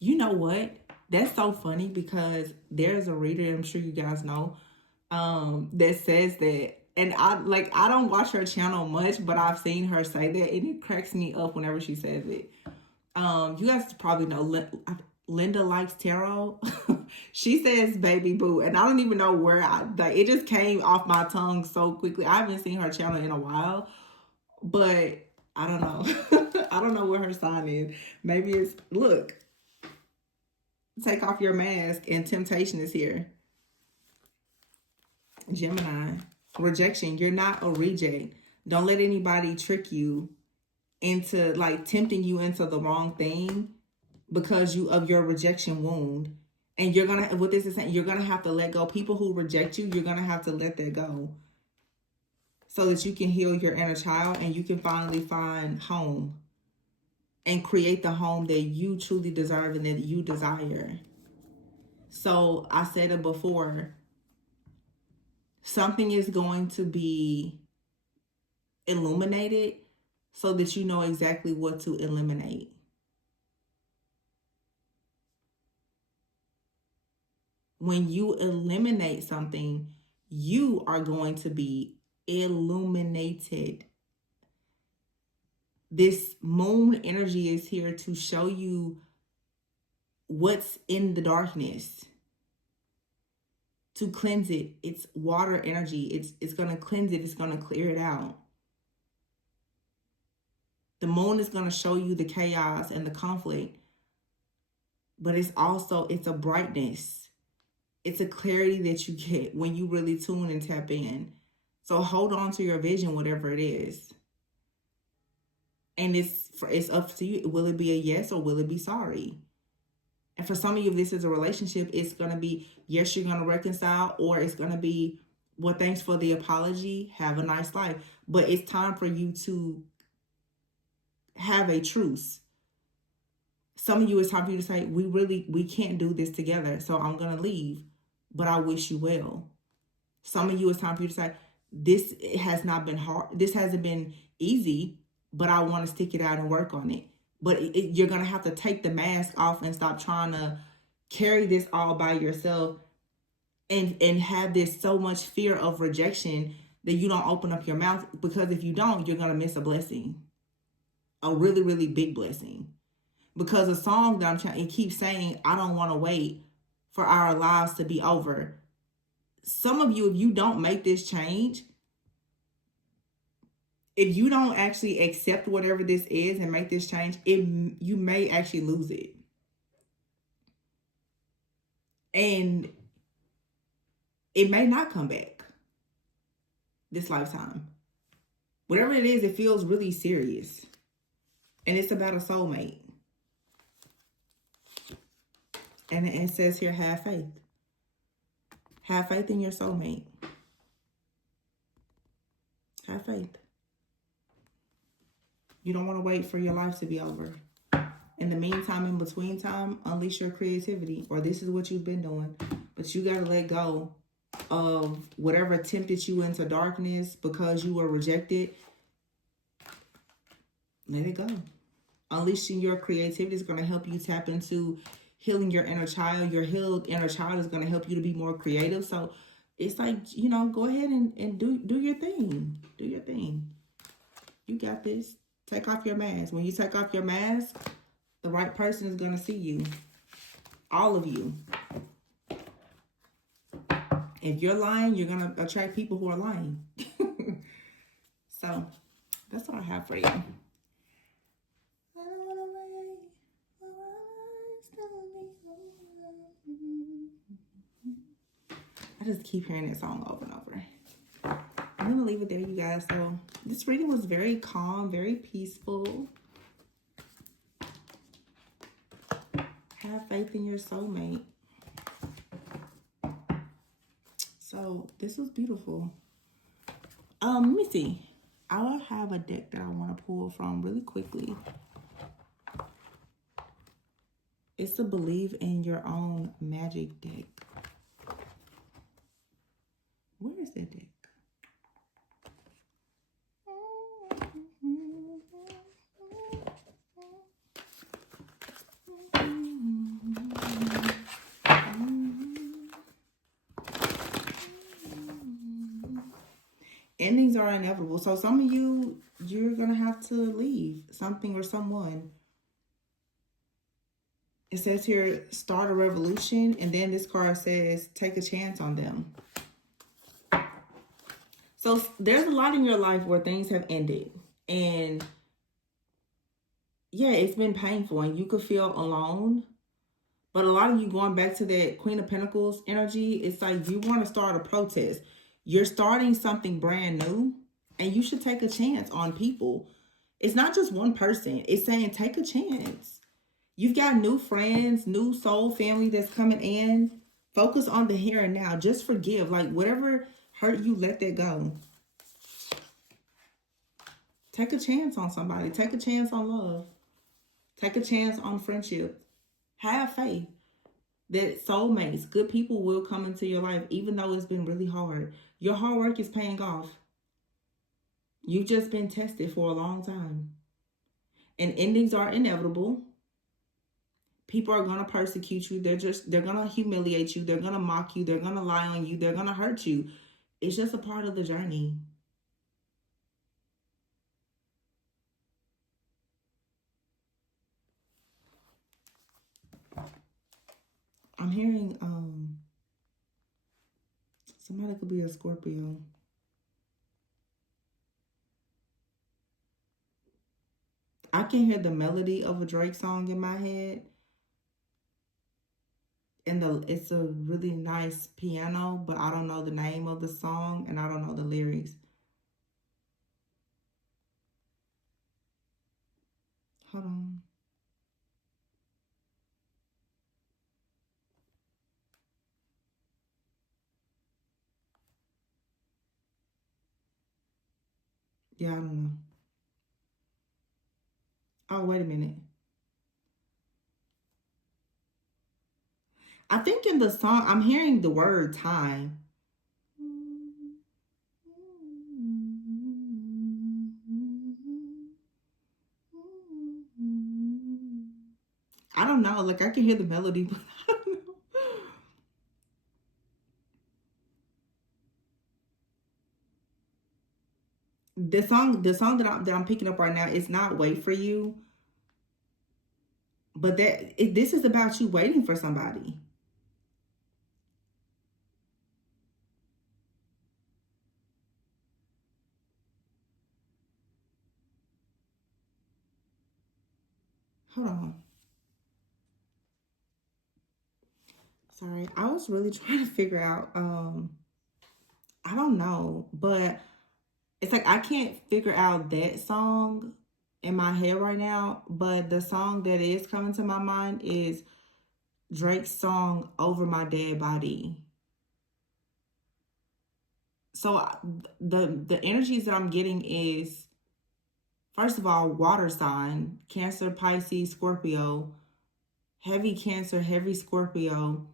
You know what? That's so funny, because there's a reader, I'm sure you guys know, that says that, and I don't watch her channel much, but I've seen her say that, and it cracks me up whenever she says it. You guys probably know Linda Likes Tarot. She says baby boo, and I don't even know where it just came off my tongue so quickly. I haven't seen her channel in a while, but I don't know. I don't know where her sign is. Maybe it's, look, take off your mask and temptation is here. Gemini, rejection. You're not a reject. Don't let anybody trick you into like tempting you into the wrong thing because of your rejection wound. And you're going to, what this is saying, you're going to have to let go. People who reject you, you're going to have to let that go so that you can heal your inner child and you can finally find home and create the home that you truly deserve and that you desire. So I said it before, something is going to be illuminated so that you know exactly what to eliminate. When you eliminate something, you are going to be illuminated. This moon energy is here to show you what's in the darkness, to cleanse it. It's water energy. It's going to cleanse it. It's going to clear it out. The moon is going to show you the chaos and the conflict, but it's a brightness. It's a clarity that you get when you really tune and tap in. So hold on to your vision, whatever it is. And it's up to you. Will it be a yes or will it be sorry? And for some of you, if this is a relationship, it's going to be yes, you're going to reconcile, or it's going to be Well, thanks for the apology. Have a nice life. But it's time for you to have a truce. Some of you, it's time for you to say, we can't do this together. So I'm going to leave, but I wish you well. Some of you, it's time for you to say, this has not been hard. This hasn't been easy, but I want to stick it out and work on it. But you're going to have to take the mask off and stop trying to carry this all by yourself and have this so much fear of rejection that you don't open up your mouth, because if you don't, you're going to miss a blessing, a really, really big blessing. Because a song that I'm trying, it keeps saying, I don't want to wait for our lives to be over. Some of you, if you don't make this change, if you don't actually accept whatever this is and make this change, you may actually lose it. And it may not come back this lifetime. Whatever it is, it feels really serious. And it's about a soulmate. And it says here, have faith. Have faith in your soulmate. Have faith. You don't want to wait for your life to be over. In the meantime, in between time, unleash your creativity, or this is what you've been doing. But you got to let go of whatever tempted you into darkness because you were rejected. Let it go. Unleashing your creativity is going to help you tap into healing your inner child. Your healed inner child is going to help you to be more creative. So it's like, you know, go ahead and do your thing. Do your thing. You got this. Take off your mask. When you take off your mask, the right person is going to see you. All of you. If you're lying, you're going to attract people who are lying. So that's what I have for you. I just keep hearing that song over and over. I'm going to leave it there, you guys. So this reading was very calm, very peaceful. Have faith in your soulmate. So this was beautiful. Let me see. I will have a deck that I want to pull from really quickly. It's a Believe in Your Own Magic deck. Where is that deck? Endings are inevitable. So some of you, you're going to have to leave something or someone. It says here, start a revolution. And then this card says, take a chance on them. So there's a lot in your life where things have ended. And yeah, it's been painful and you could feel alone. But a lot of you going back to that Queen of Pentacles energy, it's like you want to start a protest. You're starting something brand new and you should take a chance on people. It's not just one person. It's saying take a chance. You've got new friends, new soul family that's coming in. Focus on the here and now. Just forgive. Like whatever hurt you, let that go. Take a chance on somebody. Take a chance on love. Take a chance on friendship. Have faith that soulmates, good people will come into your life, even though it's been really hard. Your hard work is paying off. You've just been tested for a long time. And endings are inevitable. People are going to persecute you. They're going to humiliate you. They're going to mock you. They're going to lie on you. They're going to hurt you. It's just a part of the journey. I'm hearing somebody could be a Scorpio. I can hear the melody of a Drake song in my head. And it's a really nice piano, but I don't know the name of the song and I don't know the lyrics. Hold on. Yeah, I don't know. Oh, wait a minute. I think in the song, I'm hearing the word time. I don't know. Like, I can hear the melody, but I don't know. The song that I'm picking up right now is not "Wait for You," but this is about you waiting for somebody. Hold on. Sorry, I was really trying to figure out. I don't know, but it's like I can't figure out that song in my head right now. But the song that is coming to my mind is Drake's song "Over My Dead Body." So the energies that I'm getting is, first of all, water sign, Cancer, Pisces, Scorpio, heavy Cancer, heavy Scorpio,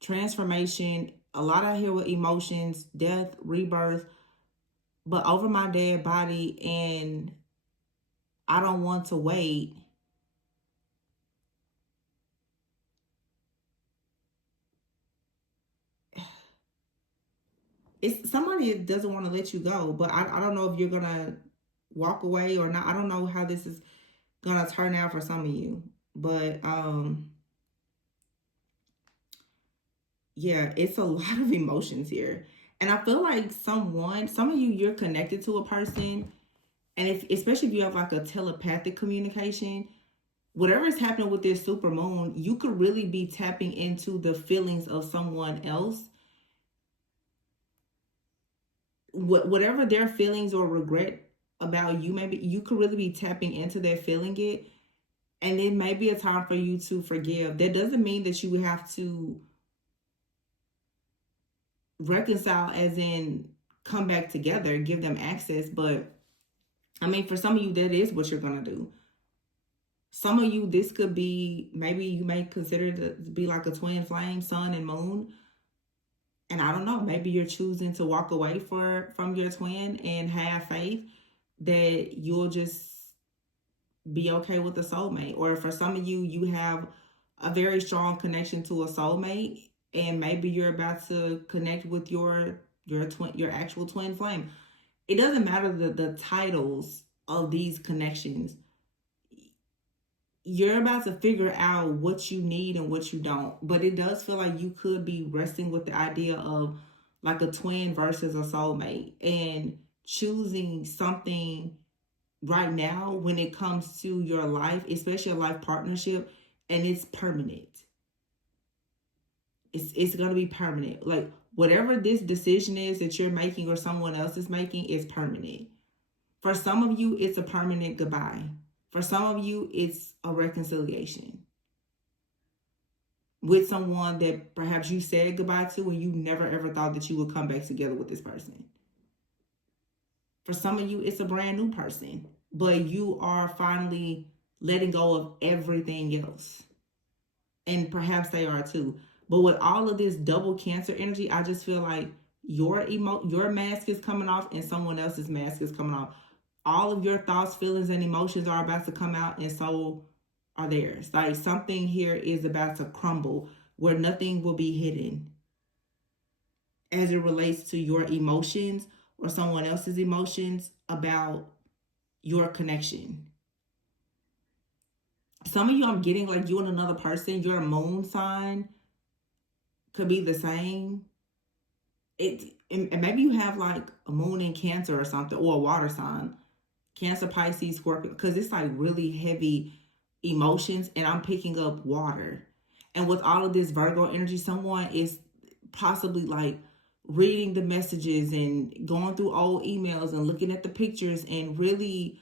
transformation, a lot out here with emotions, death, rebirth, but over my dead body, and I don't want to wait. It's somebody that doesn't want to let you go, but I don't know if you're gonna walk away or not. I don't know how this is gonna turn out for some of you, but yeah, it's a lot of emotions here. And I feel like some of you, you're connected to a person. And especially if you have like a telepathic communication, whatever is happening with this super moon, you could really be tapping into the feelings of someone else. Whatever their feelings or regret about you, maybe you could really be tapping into their feeling it. And it may be a time for you to forgive. That doesn't mean that you have to reconcile, as in come back together, give them access. But I mean, for some of you, that is what you're going to do. Some of you, this could be, maybe you may consider it to be like a twin flame, sun and moon. And I don't know, maybe you're choosing to walk away from your twin and have faith that you'll just be okay with a soulmate. Or for some of you, you have a very strong connection to a soulmate, and maybe you're about to connect with your actual twin flame. It doesn't matter the titles of these connections. You're about to figure out what you need and what you don't. But it does feel like you could be wrestling with the idea of like a twin versus a soulmate, and choosing something right now when it comes to your life, especially a life partnership, and it's permanent. It's going to be permanent. Like whatever this decision is that you're making or someone else is making is permanent. For some of you, it's a permanent goodbye. For some of you, it's a reconciliation with someone that perhaps you said goodbye to and you never ever thought that you would come back together with this person. For some of you, it's a brand new person, but you are finally letting go of everything else. And perhaps they are too. But with all of this double Cancer energy, I just feel like your mask is coming off and someone else's mask is coming off. All of your thoughts, feelings, and emotions are about to come out, and so are theirs. Like something here is about to crumble where nothing will be hidden as it relates to your emotions or someone else's emotions about your connection. Some of you, I'm getting like you and another person, your moon sign could be the same. And maybe you have like a moon in Cancer or something, or a water sign, Cancer, Pisces, Scorpio, because it's like really heavy emotions, and I'm picking up water. And with all of this Virgo energy, someone is possibly like reading the messages and going through old emails and looking at the pictures and really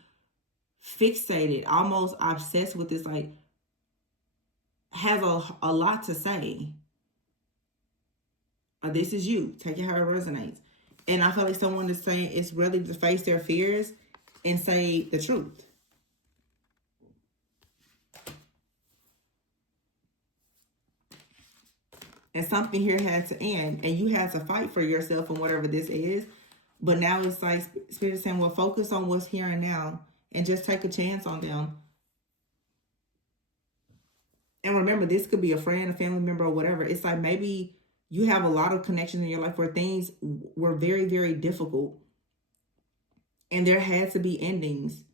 fixated, almost obsessed with this, like has a lot to say. This is you. Take it how it resonates. And I feel like someone is saying it's ready to face their fears and say the truth. And something here had to end. And you had to fight for yourself and whatever this is. But now it's like Spirit is saying, well, focus on what's here and now. And just take a chance on them. And remember, this could be a friend, a family member, or whatever. It's like maybe you have a lot of connections in your life where things were very, very difficult. And there had to be endings.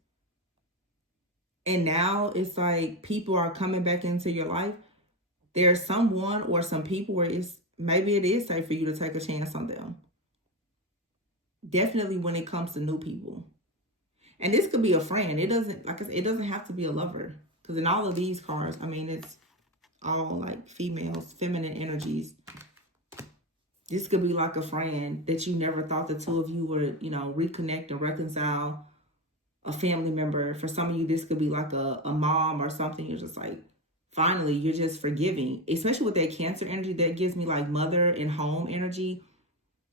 And now it's like people are coming back into your life. There's someone or some people where maybe it is safe for you to take a chance on them. Definitely when it comes to new people. And this could be a friend. It doesn't, like I said, it doesn't have to be a lover. Because in all of these cards, I mean, it's all like females, feminine energies. This could be like a friend that you never thought the two of you would, you know, reconnect and reconcile. A family member. For some of you, this could be like a mom or something. You're just like, finally, you're just forgiving. Especially with that Cancer energy, that gives me like mother and home energy.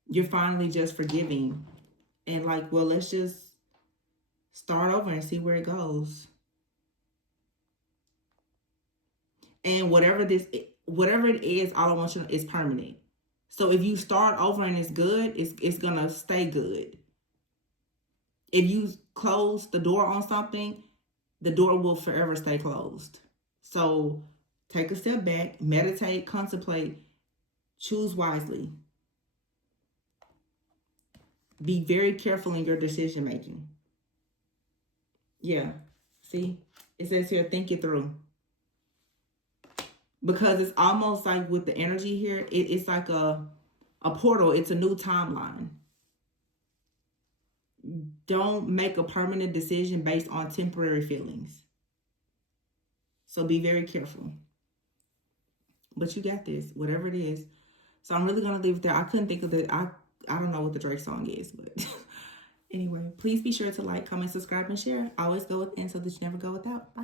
You're finally just forgiving. And like, well, let's just start over and see where it goes. And whatever it is, all I want you to know is permanent. So if you start over and it's good, it's going to stay good. If you close the door on something, the door will forever stay closed. So take a step back, meditate, contemplate, choose wisely. Be very careful in your decision making. Yeah, see, it says here, think it through. Because it's almost like with the energy here, it's like a portal. It's a new timeline. Don't make a permanent decision based on temporary feelings. So be very careful. But you got this, whatever it is. So I'm really going to leave it there. I couldn't think of I don't know what the Drake song is, but anyway, please be sure to like, comment, subscribe, and share. Always go within so that you never go without. Bye.